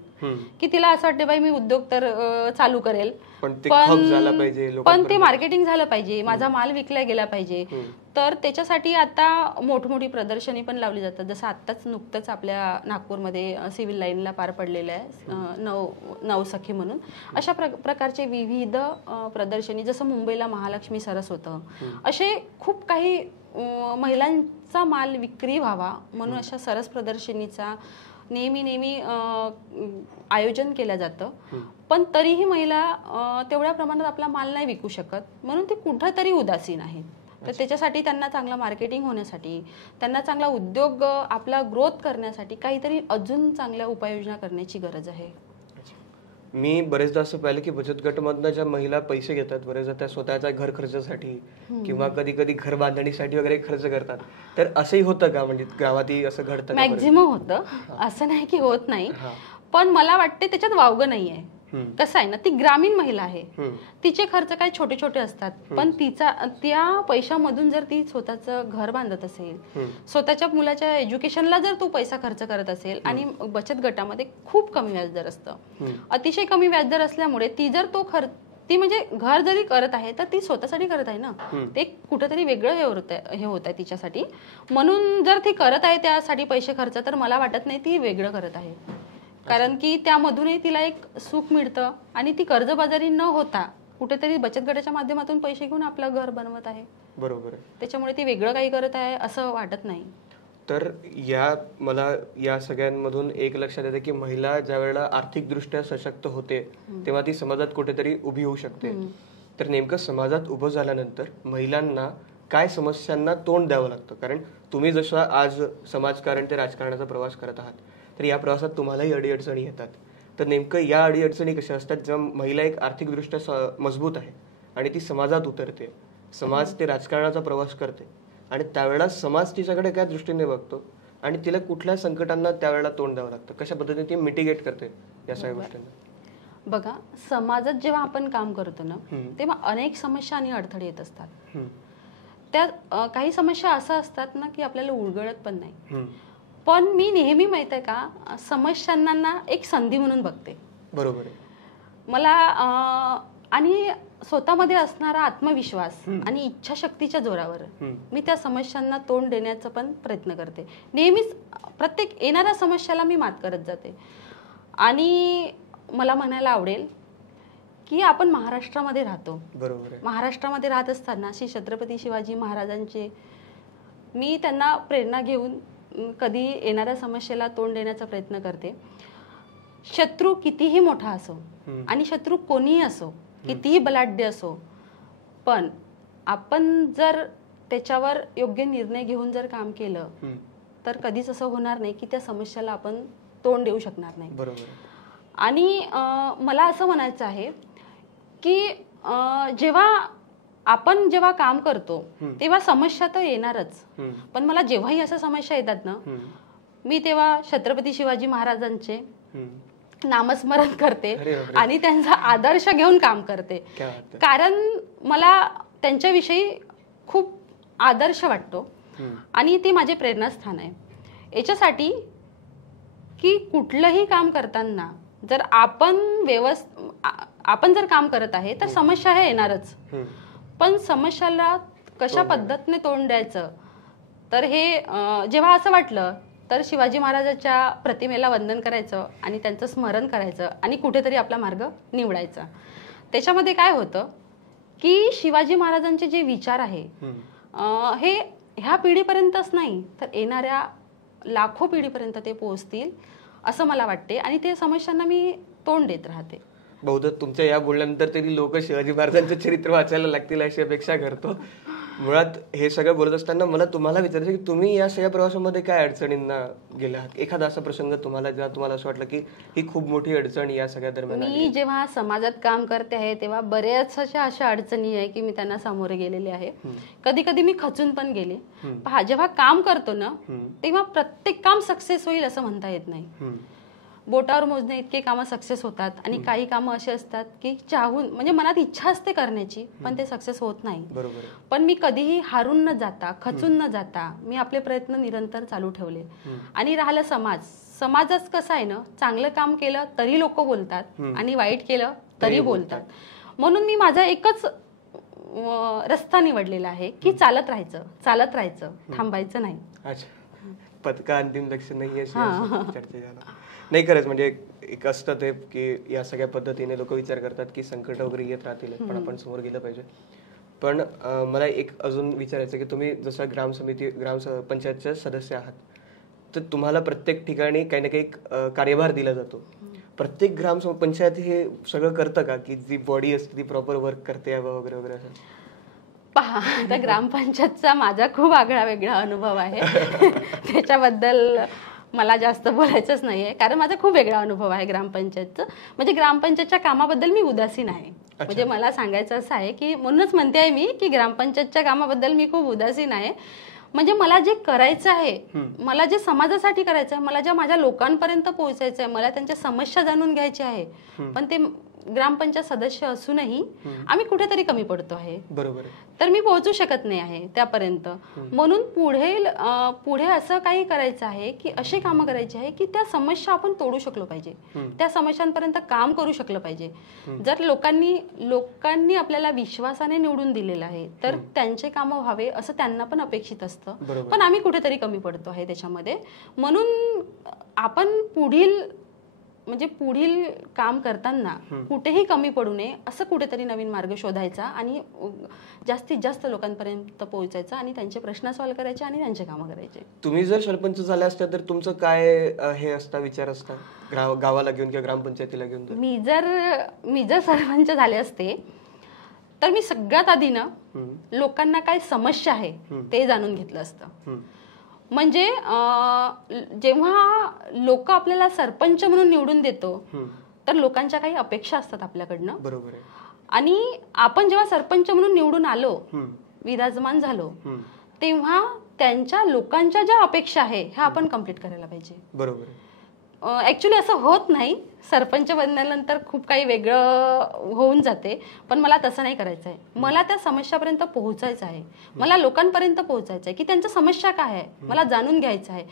की तिला असं वाटतं बाई मी उद्योग तर चालू करेल, पण ते मार्केटिंग झालं पाहिजे, माझा माल विकला गेला पाहिजे. तर त्याच्यासाठी आता मोठमोठी प्रदर्शनी पण लावली जातात. जसं आत्ताच नुकतंच आपल्या नागपूरमध्ये सिव्हिल लाईनला पार पडलेलं आहे नवसखी म्हणून. अशा प्रकारचे विविध प्रदर्शनी, जसं मुंबईला महालक्ष्मी सरस होतं, असे खूप काही महिलांचा माल विक्री व्हावा म्हणून अशा सरस प्रदर्शनीचा नेहमी आयोजन केलं जातं. पण तरीही महिला तेवढ्या प्रमाणात आपला माल नाही विकू शकत, म्हणून ते कुठंतरी उदासीन आहेत. तर त्याच्यासाठी त्यांना चांगला मार्केटिंग होण्यासाठी, त्यांना चांगला उद्योग आपला ग्रोथ करण्यासाठी काहीतरी अजून चांगल्या उपाययोजना करण्याची गरज आहे. मी बरेचदा असं पाहिलं की बचत गटमधनं ज्या महिला पैसे घेतात, बरेचदा त्या स्वतःच्या घर खर्चासाठी किंवा कधी कधी घर बांधणीसाठी वगैरे खर्च करतात. तर असंही होतं का, म्हणजे गावातही असं घडतं? मॅक्झिमम होतं, असं नाही की होत नाही. पण मला वाटते त्याच्यात वावगं नाहीये. कसं आहे ना, ती ग्रामीण महिला आहे, तिचे खर्च काय छोटे छोटे असतात, पण त्या पैशामधून जर ती स्वतःचं घर बांधत असेल, स्वतःच्या मुलाच्या एज्युकेशनला जर तो पैसा खर्च करत असेल, आणि बचत गटामध्ये खूप कमी व्याजदर असतं, अतिशय कमी व्याजदर असल्यामुळे ती जर ती म्हणजे घर जरी करत आहे तर ती स्वतःसाठी करत आहे ना, ते कुठेतरी वेगळं हे होत आहे तिच्यासाठी. म्हणून जर ती करत आहे त्यासाठी पैसे खर्च, तर मला वाटत नाही ती वेगळं करत आहे. कारण की त्यामधूनही तिला एक सुख मिळतं आणि ती कर्जबाजारी न होता कुठेतरी बचत गटाच्या माध्यमातून पैसे घेऊन आपलं घर बनवत आहे. बरोबर आहे. त्याच्यामुळे ती वेगळं काही करत आहे असं वाटत नाही. तर मला या सगळ्यांमधून एक लक्षात येते की महिला ज्या वेळेला आर्थिकदृष्ट्या सशक्त होते तेव्हा ती समाजात कुठेतरी उभी होऊ शकते. तर नेमकं समाजात उभं झाल्यानंतर महिलांना काय समस्यांना तोंड द्यावं लागतं? कारण तुम्ही जसं आज समाजकारण ते राजकारणाचा प्रवास करत आहात, तर या प्रवासात तुम्हालाही अडीअडचणी येतात. तर नेमकं या अडीअडचणी कशा असतात जेव्हा महिला एक आर्थिकदृष्ट्या मजबूत आहे आणि ती समाजात उतरते, समाज ते राजकारणाचा प्रवास करते, आणि त्यावेळेला समाज तिच्याकडे काय दृष्टीने बघतो आणि तिला कुठल्या संकटांना त्यावेळेला तोंड द्यावं लागतं, कशा पद्धतीने ती मिटिगेट करते या सगळ्या गोष्टींना? बघा, समाजात जेव्हा आपण काम करतो ना तेव्हा अनेक समस्या आणि अडथळे येत असतात. त्या काही समस्या अशा असतात ना की आपल्याला उलगडत पण नाही. पण मी नेहमी माहित आहे का, समस्यांना एक संधी म्हणून बघते. बरोबर आहे. मला आणि स्वतःमध्ये असणारा आत्मविश्वास आणि इच्छाशक्तीच्या जोरावर मी त्या समस्यांना तोंड देण्याचा पण प्रयत्न करते. नेहमीच प्रत्येक येणाऱ्या समस्याला मी मात करत जाते. आणि मला म्हणायला आवडेल की आपण महाराष्ट्रामध्ये राहतो. बरोबर आहे. महाराष्ट्रामध्ये राहत असताना श्री छत्रपती शिवाजी महाराजांचे मी त्यांना प्रेरणा घेऊन कधी येणाऱ्या समस्येला तोंड देण्याचा प्रयत्न करते. शत्रू कितीही मोठा असो आणि शत्रू कोणीही असो, कितीही बलाढ्य असो, पण आपण जर त्याच्यावर योग्य निर्णय घेऊन जर काम केलं तर कधीच असं होणार नाही की त्या समस्याला आपण तोंड देऊ शकणार नाही. बरोबर. आणि मला असं म्हणायचं आहे की जेव्हा काम करतो तेव्हा समस्या तर येणारच, पण मला जेव्हाही अशा समस्या येतात ना, मी तेव्हा छत्रपती शिवाजी महाराजांचे नामस्मरण करते आणि त्यांचा आदर्श घेऊन काम करते. कारण मला त्यांच्याविषयी खूप आदर्श वाटतो आणि ते माझे प्रेरणास्थान आहे. याच्यासाठी की कुठलंही काम करताना जर आपण जर काम करत आहे तर समस्या हे येणारच, पण समस्याला कशा पद्धतीने तोंड द्यायचं, तर हे जेव्हा असं वाटलं तर शिवाजी महाराजांच्या प्रतिमेला वंदन करायचं आणि त्यांचं स्मरण करायचं आणि कुठेतरी आपला मार्ग निवडायचा. त्याच्यामध्ये काय होतं की शिवाजी महाराजांचे जे विचार आहे हे ह्या पिढीपर्यंतच नाही तर येणाऱ्या लाखो पिढीपर्यंत ते पोहोचतील असं मला वाटते आणि ते समस्यांना मी तोंड देत राहते. बहुतेक तुमच्या या बोलल्यानंतर तरी लोक शिवाजी महाराजांचं चरित्र वाचायला लागतील अशी अपेक्षा करतो. मुळात हे सगळं बोलत असताना मला तुम्हाला विचारायचं की तुम्ही या सगळ्या प्रवासामध्ये काय अडचणींना गेला, एखादा असा प्रसंग तुम्हाला असं वाटलं की ही खूप मोठी अडचण या सगळ्या दरम्यान? मी जेव्हा समाजात काम करते आहे तेव्हा बऱ्याच अशा अडचणी आहे की मी त्यांना सामोरे गेलेले आहे. कधी कधी मी खचून पण गेले. पहा, जेव्हा काम करतो ना तेव्हा प्रत्येक काम सक्सेस होईल असं म्हणता येत नाही. बोटावर मोजणे इतके कामं सक्सेस होतात आणि काही कामं अशी असतात की चाहून म्हणजे मनात इच्छा असते करण्याची पण ते सक्सेस होत नाही. पण मी कधीही हारून न जाता, खचून न जाता मी आपले प्रयत्न निरंतर चालू ठेवले. आणि राहिलं समाजच कसं आहे ना, चांगलं काम केलं तरी लोक बोलतात आणि वाईट केलं तरी बोलतात. म्हणून मी माझा एकच रस्ता निवडलेला आहे की चालत राहायचं, थांबायचं नाही. पथका अंतिम लक्ष नाही चर्चा नाही खरंच. म्हणजे एक असतं ते की या सगळ्या पद्धतीने लोक विचार करतात की संकट वगैरे येत राहतील पण आपण समोर गेलं पाहिजे. पण मला एक अजून विचारायचं की तुम्ही जसं ग्रामपंचायतच्या सदस्य आहात तर तुम्हाला प्रत्येक ठिकाणी काही ना काही कार्यभार दिला जातो. प्रत्येक ग्रामपंचायत हे सगळं करतं का की जी बॉडी असते ती प्रॉपर वर्क करते वगैरे वगैरे असं? पहा, आता ग्रामपंचायतचा माझा खूप आगळा वेगळा अनुभव आहे. त्याच्याबद्दल मला जास्त बोलायचंच नाहीये कारण माझा खूप वेगळा अनुभव आहे ग्रामपंचायतचा. म्हणजे ग्रामपंचायतच्या कामाबद्दल मी उदासीन आहे. म्हणजे मला सांगायचं असं आहे की म्हणूनच म्हणते आहे मी की ग्रामपंचायतच्या कामाबद्दल मी खूप उदासीन आहे. म्हणजे मला जे करायचं आहे, मला जे समाजासाठी करायचं आहे, मला ज्या माझ्या लोकांपर्यंत पोहोचायचं आहे, मला त्यांच्या समस्या जाणून घ्यायच्या आहे, पण ते ग्रामपंचायत सदस्य असूनही आम्ही कुठेतरी कमी पडतो आहे. बरोबर. तर मी पोहोचू शकत नाही आहे त्यापर्यंत. म्हणून पुढे असं काही करायचं आहे की असे कामं करायचे आहे की त्या समस्या आपण तोडू शकलो पाहिजे, त्या समस्यांपर्यंत काम करू शकलं पाहिजे. जर लोकांनी आपल्याला विश्वासाने निवडून दिलेलं आहे तर त्यांचे कामं व्हावे असं त्यांना पण अपेक्षित असतं, पण आम्ही कुठेतरी कमी पडतो आहे त्याच्यामध्ये. म्हणून आपण पुढील काम करताना कुठेही कमी पडू नये असं कुठेतरी नवीन मार्ग शोधायचा आणि जास्तीत जास्त लोकांपर्यंत पोहोचायचा आणि त्यांचे प्रश्न सॉल्व्ह करायचे आणि त्यांचे कामं करायचे. तुम्ही जर सरपंच झाले असता तर तुमचं काय हे असता विचार असता गावाला घेऊन किंवा ग्रामपंचायतीला घेऊन? मी जर सरपंच झाले असते तर मी सगळ्यात आधी ना लोकांना काय समस्या आहे ते जाणून घेतलं असतं. म्हणजे जेव्हा लोक आपल्याला सरपंच म्हणून निवडून देतो तर लोकांच्या काही अपेक्षा असतात आपल्याकडनं. बरोबर आहे. आणि आपण जेव्हा सरपंच म्हणून निवडून आलो, विराजमान झालो, तेव्हा त्यांच्या लोकांच्या ज्या अपेक्षा आहे ह्या आपण कम्प्लीट करायला पाहिजे. बरोबर. ऍक्च्युली असं होत नाही, सरपंच बनल्यानंतर खूप काही वेगळं होऊन जाते, पण मला तसं नाही करायचं आहे. मला त्या समस्यापर्यंत पोहोचायचं आहे, मला लोकांपर्यंत पोहोचायचं आहे की त्यांच्या समस्या काय आहे मला जाणून घ्यायचं आहे.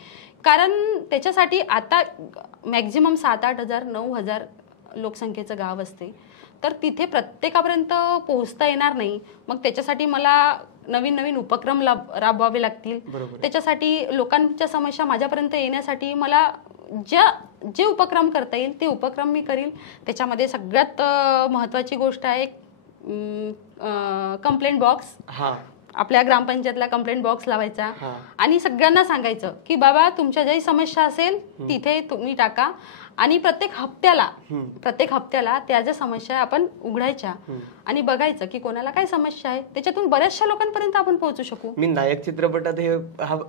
कारण त्याच्यासाठी आता मॅक्झिमम 7-8 हजार 9 हजार लोकसंख्येचं गाव असते, तर तिथे प्रत्येकापर्यंत पोहोचता येणार नाही. मग त्याच्यासाठी मला नवीन नवीन उपक्रम राबवावे लागतील. त्याच्यासाठी लोकांच्या समस्या माझ्यापर्यंत येण्यासाठी मला जे उपक्रम करता येईल ते उपक्रम मी करील. त्याच्यामध्ये सगळ्यात महत्त्वाची गोष्ट आहे कंप्लेंट बॉक्स. आपल्या ग्रामपंचायतला कंप्लेंट बॉक्स लावायचा आणि सगळ्यांना सांगायचं की बाबा तुमच्या ज्याही समस्या असेल तिथे तुम्ही टाका आणि प्रत्येक हप्त्याला त्या ज्या समस्या आपण उघडायच्या आणि बघायचं की कोणाला काय समस्या आहे. त्याच्यातून बऱ्याचशा लोकांपर्यंत आपण पोहोचू शकू. मी नायक चित्रपटात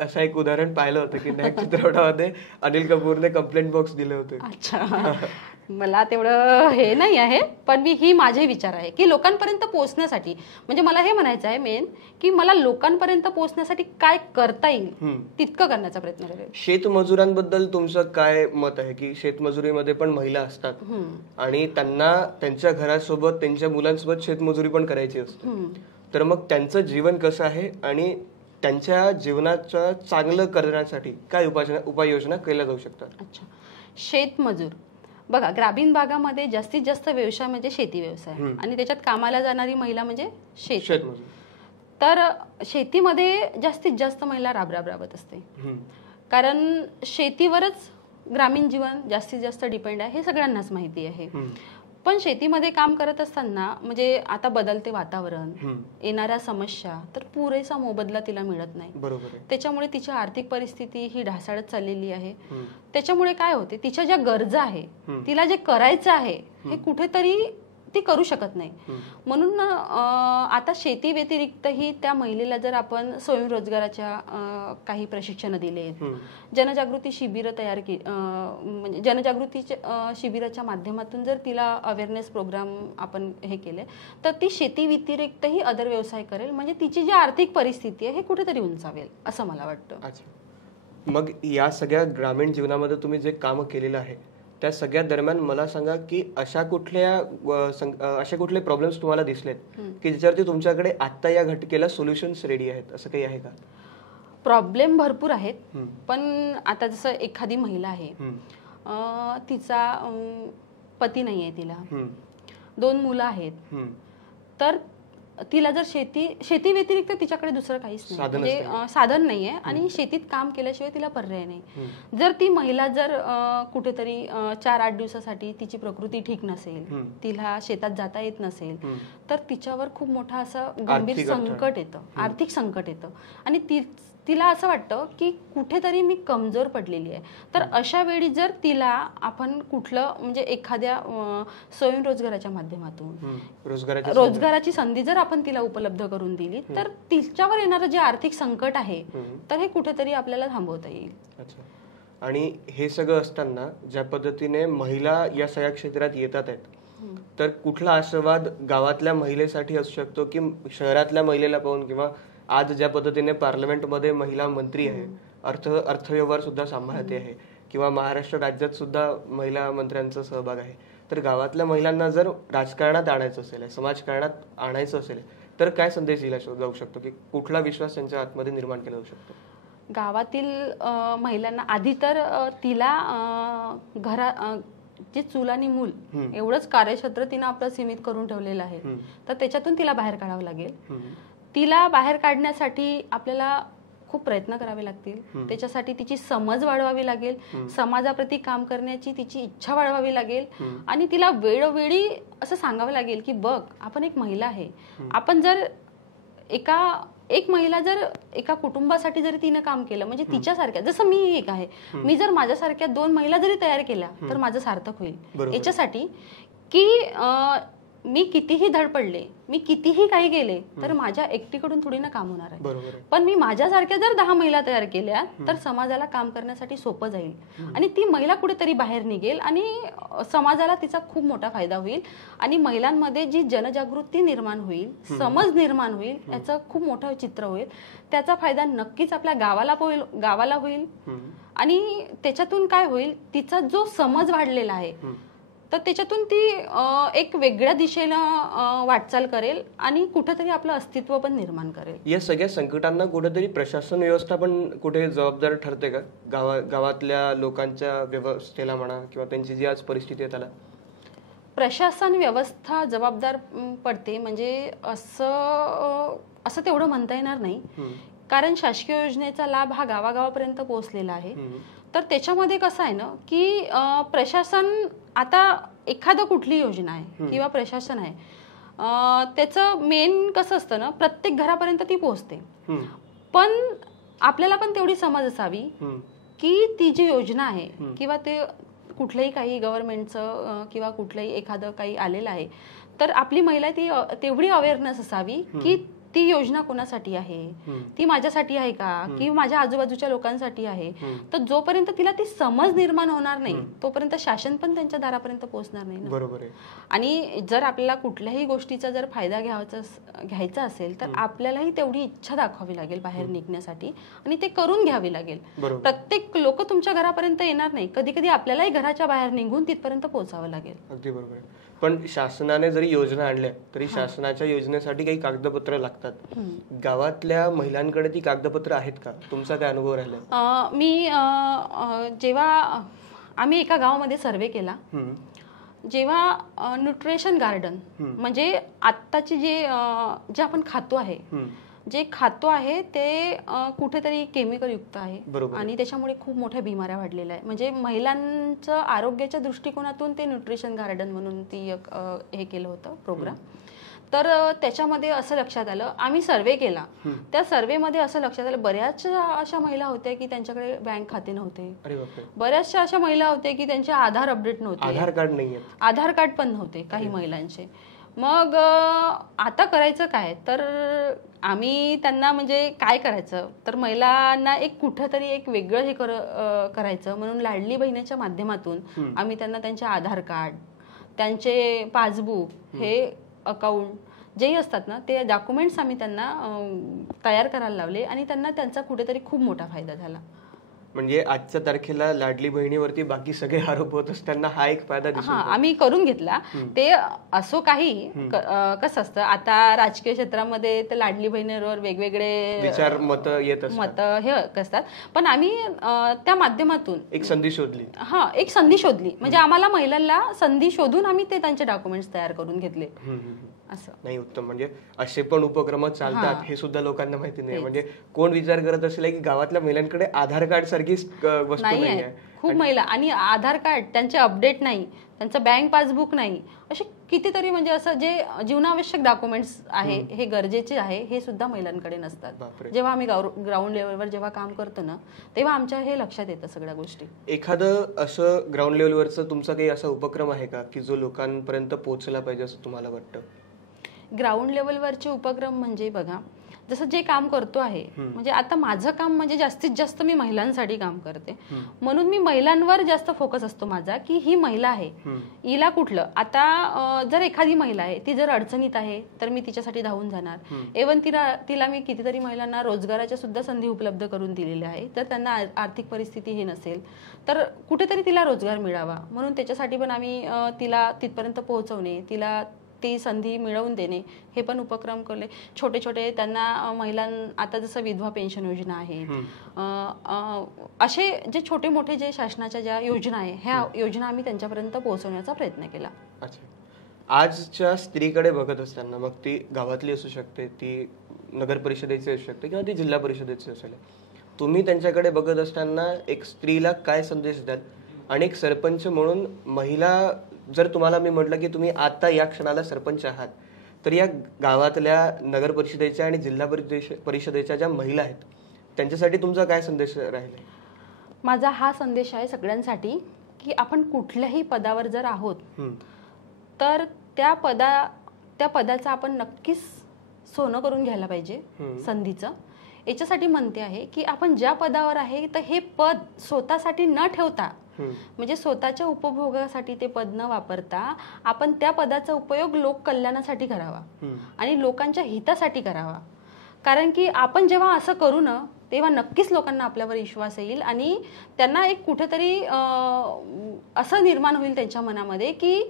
असं एक उदाहरण पाहिलं होतं की नायक चित्रपटामध्ये अनिल कपूरने कंप्लेंट बॉक्स दिले होते. अच्छा, मला तेवढं हे नाही आहे, पण ही माझे विचार आहे की लोकांपर्यंत पोहोचण्यासाठी, म्हणजे मला हे म्हणायचं आहे मेन की मला लोकांपर्यंत पोहोचण्यासाठी काय करता येईल तितकं करण्याचा प्रयत्न करेल. शेतमजुरांबद्दल तुमचं काय मत आहे की शेतमजुरीमध्ये पण महिला असतात आणि त्यांना त्यांच्या घरासोबत त्यांच्या मुलांसोबत शेतमजुरी पण करायची असते, तर मग त्यांचं जीवन कसं आहे आणि त्यांच्या जीवनाचं चांगलं करण्यासाठी काय उपाययोजना केल्या जाऊ शकतात? अच्छा, शेतमजूर बघा, ग्रामीण भागामध्ये जास्तीत जास्त व्यवसाय म्हणजे शेती व्यवसाय आणि त्याच्यात कामाला जाणारी महिला म्हणजे शेतमजूर. तर शेतीमध्ये जास्तीत जास्त महिला राबत असते, कारण शेतीवरच ग्रामीण जीवन जास्तीत जास्त डिपेंड आहे, हे सगळ्यांनाच माहिती आहे. पण शेतीमध्ये काम करत असताना म्हणजे आता बदलते वातावरण, येणाऱ्या समस्या, तर पुरेसा मोबदला तिला मिळत नाही. त्याच्यामुळे तिची आर्थिक परिस्थिती ही ढासळत चाललेली आहे. त्याच्यामुळे काय होते, तिच्या ज्या गरजा आहे, तिला जे करायचं आहे हे कुठेतरी ती करू शकत नाही. म्हणून आता शेती व्यतिरिक्तही त्या महिलेला जर आपण स्वयंरोजगाराच्या काही प्रशिक्षण दिले, जनजागृती शिबिरं तयार केली, म्हणजे जनजागृतीच्या शिबिराच्या माध्यमातून जर तिला अवेअरनेस प्रोग्राम आपण हे केले, तर ती शेती व्यतिरिक्तही अदर व्यवसाय करेल, म्हणजे तिची जी आर्थिक परिस्थिती आहे हे कुठेतरी उंचावेल असं मला वाटतं. मग या सगळ्या ग्रामीण जीवनामध्ये तुम्ही जे काम केलेलं आहे त्या सगळ्या दरम्यान मला सांगा की अशा कुठले प्रॉब्लेम्स तुम्हाला दिसलेत की ज्याच्यावरती तुमच्याकडे आता या घटकेला सोल्युशन्स रेडी आहेत, असं काही आहे का? प्रॉब्लेम भरपूर आहेत, पण आता जसं एखादी महिला आहे, तिचा पती नाही आहे, तिला 2 मुलं आहेत, तर तिला जर शेती व्यतिरिक्त तिच्याकडे दुसरं काहीच नाही, म्हणजे साधन नाहीये आणि शेतीत काम केल्याशिवाय तिला पर्याय नाही. जर ती महिला जर कुठेतरी 4-8 दिवसासाठी तिची प्रकृती ठीक नसेल, तिला शेतात जाता येत नसेल, तर तिच्यावर खूप मोठा असं गंभीर संकट येतं, आर्थिक संकट येतं आणि तिला असं वाटतं की कुठेतरी मी कमजोर पडलेली आहे. तर अशा वेळी जर तिला आपण कुठलं म्हणजे एखाद्या स्वयंरोजगाराच्या माध्यमातून रोजगाराची संधी जर आपण तिला उपलब्ध करून दिली, तर तिच्यावर येणारं जे आर्थिक संकट आहे तर हे कुठेतरी आपल्याला थांबवता येईल. आणि हे सगळं असताना ज्या पद्धतीने महिला या सगळ्या क्षेत्रात येतात आहेत, तर कुठला आशावाद गावातल्या महिलेसाठी असू शकतो की शहरातल्या महिलेला पाहून, किंवा आज ज्या पद्धतीने पार्लमेंटमध्ये महिला मंत्री आहे, अर्थव्यवहार सुद्धा सांभाळते आहे, किंवा महाराष्ट्र राज्यात सुद्धा महिला मंत्र्यांचा सहभाग आहे, तर गावातल्या महिलांना जर राजकारणात आणायचं असेल, समाजकारणात आणायचं असेल, तर काय संदेश दिला जाऊ शकतो की कुठला विश्वास त्यांच्या आतमध्ये निर्माण केला जाऊ शकतो? गावातील महिलांना आधी तर तिला जे चूल आणि मूल एवढंच कार्यक्षेत्र तिनं आपलं सीमित करून ठेवलेलं आहे, तर त्याच्यातून तिला बाहेर काढावं लागेल. तिला बाहेर काढण्यासाठी आपल्याला खूप प्रयत्न करावे लागतील, त्याच्यासाठी तिची समज वाढवावी लागेल, समाजाप्रती काम करण्याची तिची इच्छा वाढवावी लागेल आणि तिला वेळोवेळी असं सांगावं लागेल की बघ, आपण एक महिला आहे, आपण जर एक महिला जर एका कुटुंबासाठी जरी तिनं काम केलं, म्हणजे तिच्यासारख्या, जसं मी एक आहे, मी जर माझ्यासारख्या 2 महिला जरी तयार केल्या तर माझं सार्थक होईल. याच्यासाठी की मी कितीही धडपडले, मी कितीही काही केले, तर माझ्या एकटीकडून थोडी ना काम होणार आहे. पण मी माझ्यासारख्या जर 10 महिला तयार केल्या तर समाजाला काम करण्यासाठी सोपं जाईल आणि ती महिला कुठेतरी बाहेर निघेल आणि समाजाला तिचा खूप मोठा फायदा होईल आणि महिलांमध्ये जी जनजागृती निर्माण होईल, समज निर्माण होईल, याचं खूप मोठं चित्र होईल. त्याचा फायदा नक्कीच आपल्या गावाला होईल आणि त्याच्यातून काय होईल, तिचा जो समज वाढलेला आहे तर त्याच्यातून ती एक वेगळ्या दिशेनं वाटचाल करेल आणि कुठेतरी आपलं अस्तित्व पण निर्माण करेल. या सगळ्या संकटांना कुठेतरी प्रशासन व्यवस्था पण कुठे जबाबदार ठरते का? गावातल्या लोकांच्या व्यवस्थेला म्हणा किंवा त्यांची जी आज परिस्थिती आहे त्याला? प्रशासन व्यवस्था जबाबदार पडते म्हणजे असं तेवढं म्हणता येणार नाही, कारण शासकीय योजनेचा लाभ हा गावागावापर्यंत पोहोचलेला आहे. तर त्याच्यामध्ये कसं आहे ना की प्रशासन आता एखादं कुठली योजना आहे किंवा प्रशासन आहे, त्याचं मेन कसं असतं ना, प्रत्येक घरापर्यंत ती पोहोचते. पण आपल्याला पण तेवढी समज असावी की ती जी योजना आहे किंवा ते कुठलंही काही गव्हर्नमेंटचं किंवा कुठलंही एखादं काही आलेलं आहे, तर आपली महिला ती तेवढी अवेअरनेस असावी की ती योजना कोणासाठी आहे, ती माझ्यासाठी आहे का की माझ्या आजूबाजूच्या लोकांसाठी आहे. तर जोपर्यंत तिला ती समज निर्माण होणार नाही तोपर्यंत शासन पण त्यांच्या दारापर्यंत पोहोचणार नाही. बरोबर आहे. आणि जर आपल्याला कुठल्याही गोष्टीचा जर फायदा घ्यायचा असेल तर आपल्यालाही तेवढी इच्छा दाखवावी लागेल बाहेर निघण्यासाठी आणि ते करून घ्यावी लागेल. प्रत्येक लोक तुमच्या घरापर्यंत येणार नाही, कधी कधी आपल्यालाही घराच्या बाहेर निघून तिथपर्यंत पोहोचावं लागेल. अगदी बरोबर आहे. पण शासनाने जरी योजना आणल्या तरी शासनाच्या योजनेसाठी काही कागदपत्र लागतात. गावातल्या महिलांकडे ती कागदपत्र आहेत का? तुमचा काय अनुभव राहिला? जेव्हा आम्ही एका गावामध्ये सर्वे केला, जेव्हा न्यूट्रिशन गार्डन म्हणजे आत्ताची जे आपण खातो आहे, जे खातो आहे ते कुठेतरी केमिकल युक्त आहे आणि त्याच्यामुळे खूप मोठ्या बिमाऱ्या वाढलेल्या आहे. म्हणजे महिलांचं आरोग्याच्या दृष्टिकोनातून ते न्यूट्रिशन गार्डन म्हणून ती हे केलं होतं प्रोग्राम. तर त्याच्यामध्ये असं लक्षात आलं, आम्ही सर्वे केला, त्या सर्वेमध्ये असं लक्षात आलं बऱ्याच अशा महिला होत्या की त्यांच्याकडे बँक खाते नव्हते, बऱ्याचशा अशा महिला होत्या की त्यांचे आधार अपडेट नव्हते, आधार कार्ड पण नव्हते काही महिलांचे. मग आता करायचं काय, तर आम्ही त्यांना म्हणजे काय करायचं, तर महिलांना एक कुठंतरी एक वेगळं हे करायचं म्हणून लाडली बहिणीच्या माध्यमातून आम्ही त्यांना त्यांचे आधार कार्ड, त्यांचे पासबुक, हे अकाउंट जेही असतात ना ते डॉक्युमेंट्स आम्ही त्यांना तयार करायला लावले आणि त्यांना त्यांचा कुठेतरी खूप मोठा फायदा झाला. म्हणजे आजच्या तारखेला लाडली बहिणीवरती बाकी सगळे आरोप होत असताना हा एक फायदा दिसतो. आम्ही करून घेतला. ते असो काही कसं असतं, आता राजकीय क्षेत्रामध्ये तर लाडली बहिणीवर वेगवेगळे विचार मत येत हे असतात, पण आम्ही त्या माध्यमातून एक संधी शोधली. एक संधी शोधली म्हणजे आम्हाला महिलांना संधी शोधून आम्ही ते त्यांचे डॉक्युमेंट्स तयार करून घेतले. असं नाही, उत्तम. म्हणजे असे पण उपक्रम चालतात हे सुद्धा लोकांना माहिती नाही. म्हणजे कोण विचार करत असेल की गावातल्या महिलांकडे आधार कार्ड सारखी वस्तू नाही. खूप महिला आणि आधार कार्ड त्यांचे अपडेट नाही, त्यांचं बँक पासबुक नाही, असे कितीतरी म्हणजे असं जे जीवनावश्यक डॉक्युमेंट्स आहे हे गरजेचे आहे हे सुद्धा महिलांकडे नसतात. जेव्हा आम्ही ग्राउंड लेवलवर जेव्हा काम करतो ना तेव्हा आमच्या हे लक्षात येतं सगळ्या गोष्टी. एखादं असं ग्राउंड लेवलवरचं तुमचा काही असा उपक्रम आहे का की जो लोकांपर्यंत पोहोचला पाहिजे असं तुम्हाला वाटतं? ग्राउंड लेवलवरचे उपक्रम म्हणजे बघा, जसं जे काम करतो आहे म्हणजे आता माझं काम म्हणजे जास्तीत जास्त मी महिलांसाठी काम करते म्हणून मी महिलांवर जास्त फोकस असतो माझा की ही महिला आहे, हिला कुठलं आता जर एखादी महिला आहे ती जर अडचणीत आहे तर मी तिच्यासाठी धावून जाणार. इव्हन तिला मी कितीतरी महिलांना रोजगाराच्या सुद्धा संधी उपलब्ध करून दिलेल्या आहे. तर त्यांना आर्थिक परिस्थिती ही नसेल तर कुठेतरी तिला रोजगार मिळावा म्हणून त्याच्यासाठी पण आम्ही तिला तिथपर्यंत पोहोचवणे, तिला ती संधी मिळवून देणे हे पण उपक्रम केले. छोटे छोटे त्यांना आता जसं विधवा पेन्शन योजना आहे, असे जे छोटे मोठे जे शासनाच्या ज्या योजना आहे ह्या योजना आम्ही त्यांच्यापर्यंत पोहोचवण्याचा प्रयत्न केला. अच्छा, आजच्या स्त्रीकडे बघत असताना मग ती गावातली असू शकते, ती नगर परिषदेची असू शकते किंवा ती जिल्हा परिषदेची असेल, तुम्ही त्यांच्याकडे बघत असताना एक स्त्रीला काय संदेश द्याल? आणि एक सरपंच म्हणून महिला जर तुम्हाला मी म्हटलं की तुम्ही आता या क्षणाला सरपंच आहात तर या गावातल्या नगर परिषदेच्या आणि जिल्हा परिषदेच्या ज्या महिला आहेत त्यांच्यासाठी तुमचा काय संदेश राहील? माझा हा संदेश आहे सगळ्यांसाठी की आपण कुठल्याही पदावर जर आहोत तर त्या पदाचं आपण नक्कीच सोनं करून घ्यायला पाहिजे संधीचं. याच्यासाठी म्हणते आहे की आपण ज्या पदावर आहे तर हे पद स्वतःसाठी न ठेवता म्हणजे स्वतःच्या उपभोगासाठी ते पद न वापरता आपण त्या पदाचा उपयोग लोक कल्याणासाठी करावा आणि लोकांच्या हितासाठी करावा. कारण की आपण जेव्हा असं करू ना तेव्हा नक्कीच लोकांना आपल्यावर विश्वास येईल आणि त्यांना एक कुठेतरी असं निर्माण होईल त्यांच्या मनामध्ये की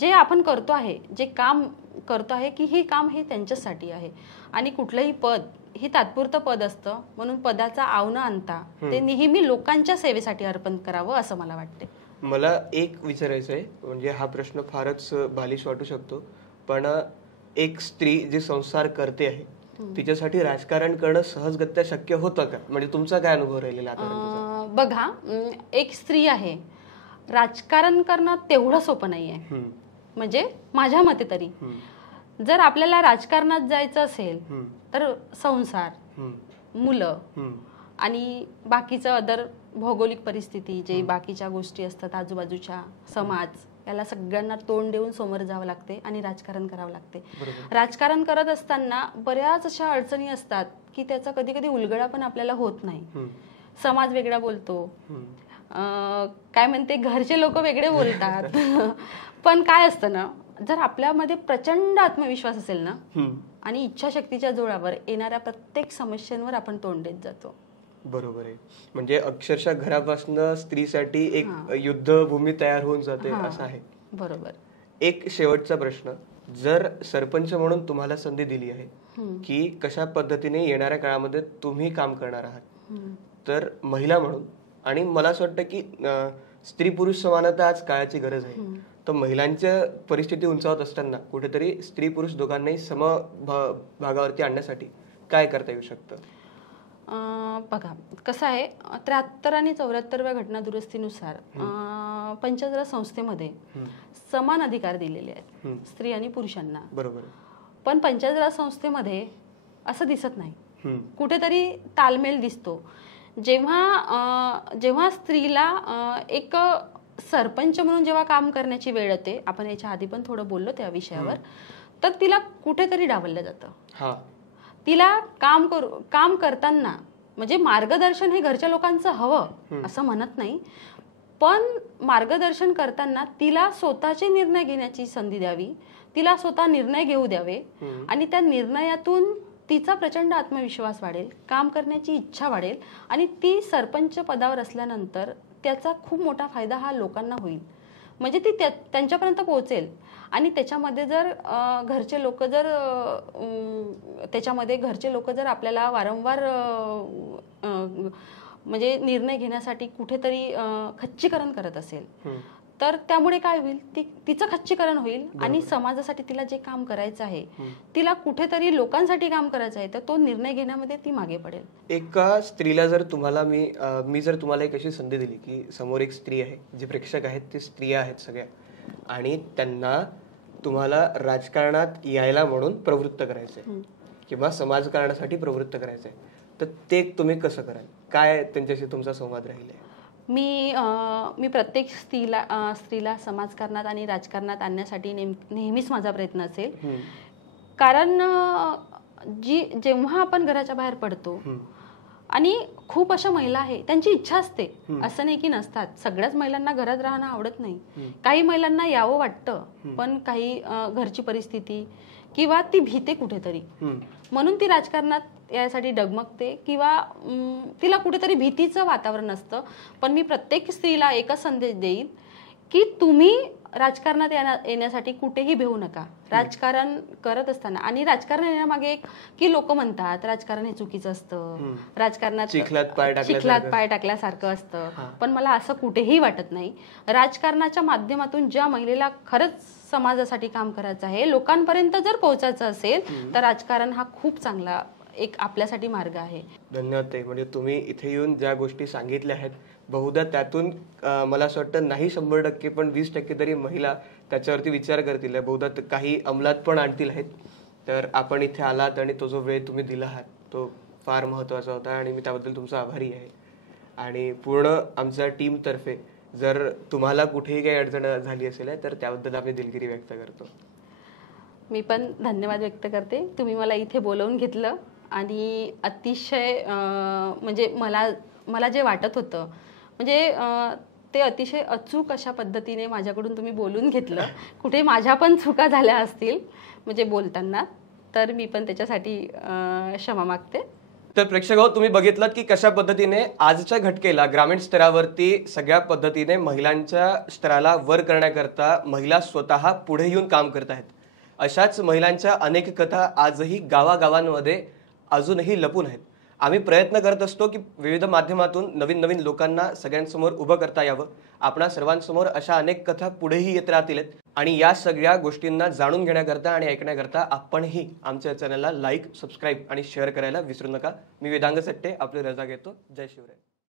जे आपण करतो आहे, जे काम करतो आहे की हे काम हे त्यांच्यासाठी आहे. आणि कुठलंही पद हे तात्पुरतं पद असतं म्हणून पदाचा आव न आणता ते नेहमी लोकांच्या सेवेसाठी अर्पण करावं असं मला वाटते. मला एक विचारायचं आहे, म्हणजे हा प्रश्न फारच बालिश वाटू शकतो, पण एक स्त्री जी संसार करते आहे तिच्यासाठी राजकारण करणं सहजगत्या शक्य होतं का? म्हणजे तुमचा काय अनुभव राहिलेला आता? बघा, एक स्त्री आहे, राजकारण करणं तेवढं सोपं नाहीये. म्हणजे माझ्या मते तरी जर आपल्याला राजकारणात जायचं असेल तर संसार, मुलं आणि बाकीचं अदर भौगोलिक परिस्थिती, जे बाकीच्या गोष्टी असतात आजूबाजूच्या, समाज, याला सगळ्यांना तोंड देऊन समोर जावं लागते आणि राजकारण करावं लागते. राजकारण करत असताना बऱ्याच अशा अडचणी असतात की त्याचा कधी कधी उलगडा पण आपल्याला होत नाही. समाज वेगळा बोलतो, काय म्हणते, घरचे लोक वेगळे बोलतात. पण काय असतं ना, जर आपल्यामध्ये प्रचंड आत्मविश्वास असेल ना आणि इच्छाशक्तीच्या जोरावर येणाऱ्या प्रत्येक समस्यांवर आपण तोंड देत जातो. बरोबर आहे. म्हणजे अक्षरशः घरापासून स्त्रीसाठी एक युद्धभूमी तयार होऊन जाते असं आहे. बरोबर. एक शेवटचा प्रश्न, जर सरपंच म्हणून तुम्हाला संधी दिली आहे की कशा पद्धतीने येणाऱ्या काळामध्ये तुम्ही काम करणार आहात, तर महिला म्हणून, आणि मला असं वाटतं की स्त्री पुरुष समानता आज काळाची गरज आहे, तर महिलांच्या परिस्थिती उंचावत असताना कुठेतरी स्त्री पुरुष दोघांनाही भागावरती आणण्यासाठी काय करता येऊ शकतं? बघा कसं आहे, 73 आणि 74व्या घटना दुरुस्तीनुसार पंचायत राज संस्थेमध्ये समान अधिकार दिलेले आहेत स्त्री आणि पुरुषांना. बरोबर. पण पंचायत राज संस्थेमध्ये असं दिसत नाही, कुठेतरी तालमेल दिसतो. जेव्हा स्त्रीला एक सरपंच म्हणून जेव्हा काम करण्याची वेळ येते, आपण याच्या आधी पण थोडं बोललो त्या विषयावर, तर तिला कुठेतरी डावललं जातं. तिला काम करताना, म्हणजे मार्गदर्शन हे घरच्या लोकांचं हवं असं म्हणत नाही, पण मार्गदर्शन करताना तिला स्वतःचे निर्णय घेण्याची संधी द्यावी, तिला स्वतः निर्णय घेऊ द्यावे आणि त्या निर्णयातून तिचा प्रचंड आत्मविश्वास वाढेल, काम करण्याची इच्छा वाढेल आणि ती सरपंच पदावर असल्यानंतर त्याचा खूप मोठा फायदा हा लोकांना होईल. म्हणजे ती त्यांच्यापर्यंत पोहोचेल आणि त्याच्यामध्ये जर घरचे लोक जर आपल्याला वारंवार म्हणजे निर्णय घेण्यासाठी कुठेतरी खच्चीकरण करत असेल, तर त्यामुळे काय होईल, तिचं खच्चीकरण होईल आणि समाजासाठी तिला जे काम करायचं आहे, तिला कुठेतरी लोकांसाठी काम करायचं आहे, तर तो निर्णय घेण्यामध्ये ती मागे पडेल. एका स्त्रीला जर तुम्हाला मी जर तुम्हाला एक अशी संधी दिली की समोर एक स्त्री आहे, जे प्रेक्षक आहेत ते स्त्रिया आहेत सगळ्या, आणि त्यांना तुम्हाला राजकारणात यायला म्हणून प्रवृत्त करायचंय किंवा समाजकारणासाठी प्रवृत्त करायचंय, तर ते तुम्ही कसं कराल? काय त्यांच्याशी तुमचा संवाद राहील? मी प्रत्येक स्त्रीला समाजकारणात आणि राजकारणात आणण्यासाठी नेहमीच माझा प्रयत्न असेल. कारण जेव्हा आपण घराच्या बाहेर पडतो आणि खूप अशा महिला आहे, त्यांची इच्छा असते, असं नाही की नसतात, सगळ्याच महिलांना घरात राहणं आवडत नाही, काही महिलांना यावं वाटतं, पण काही घरची परिस्थिती किंवा ती भीते कुठेतरी, म्हणून ती राजकारणात यासाठी डगमगते किंवा तिला कुठेतरी भीतीचं वातावरण असतं. पण मी प्रत्येक स्त्रीला एकच संदेश देईन की तुम्ही राजकारणात येण्यासाठी कुठेही भेऊ नका. राजकारण करत असताना, आणि राजकारण येण्यामागे एक की लोक म्हणतात राजकारण हे चुकीचं असतं, राजकारणात चिखलात पाय टाकल्यासारखं असतं, पण मला असं कुठेही वाटत नाही. राजकारणाच्या माध्यमातून ज्या महिलेला खरंच समाजासाठी काम करायचं आहे, लोकांपर्यंत जर पोहोचायचं असेल, तर राजकारण हा खूप चांगला एक आपल्यासाठी मार्ग आहे. धन्यवाद ताई. म्हणजे तुम्ही इथे येऊन ज्या गोष्टी सांगितल्या आहेत, बहुधा त्यातून मला असं वाटतं नाही 100% पण 20% तरी महिला त्याच्यावरती विचार करतील, बहुधा काही अंमलात पण आणतील आहेत. तर आपण इथे आलात आणि तो जो वेळ तुम्ही दिला आहात तो फार महत्त्वाचा होता आणि मी त्याबद्दल तुमचा आभारी आहे. आणि पूर्ण आमच्या टीमतर्फे जर तुम्हाला कुठेही काही अडचण झाली असेल तर त्याबद्दल आम्ही दिलगिरी व्यक्त करतो. मी पण धन्यवाद व्यक्त करते. तुम्ही मला इथे बोलवून घेतलं आणि अतिशय म्हणजे मला जे वाटत होतं, म्हणजे ते अतिशय अचूक अशा पद्धतीने माझ्याकडून तुम्ही बोलून घेतलं. कुठे माझ्या पण चुका झाल्या असतील म्हणजे बोलताना, तर मी पण त्याच्यासाठी क्षमा मागते. तर प्रेक्षक तुम्ही बघितलं की कशा पद्धतीने आजच्या घटकेला ग्रामीण स्तरावरती सगळ्या पद्धतीने महिलांच्या स्तराला वर करण्याकरता महिला स्वतः पुढे येऊन काम करत आहेत. अशाच महिलांच्या अनेक कथा आजही गावागावांमध्ये अजूनही लपून आहेत. आम्ही प्रयत्न करत असतो की विविध माध्यमातून नवीन नवीन लोकांना सगळ्यांसमोर उभं करता यावं. आपणा सर्वांसमोर अशा अनेक कथा पुढेही येत राहतील आणि या सगळ्या गोष्टींना जाणून घेण्याकरता आणि ऐकण्याकरता आपणही आमच्या चॅनलला लाईक, सबस्क्राईब आणि शेअर करायला विसरू नका. मी वेदांग सट्टे आपली रजा घेतो. जय शिवराय.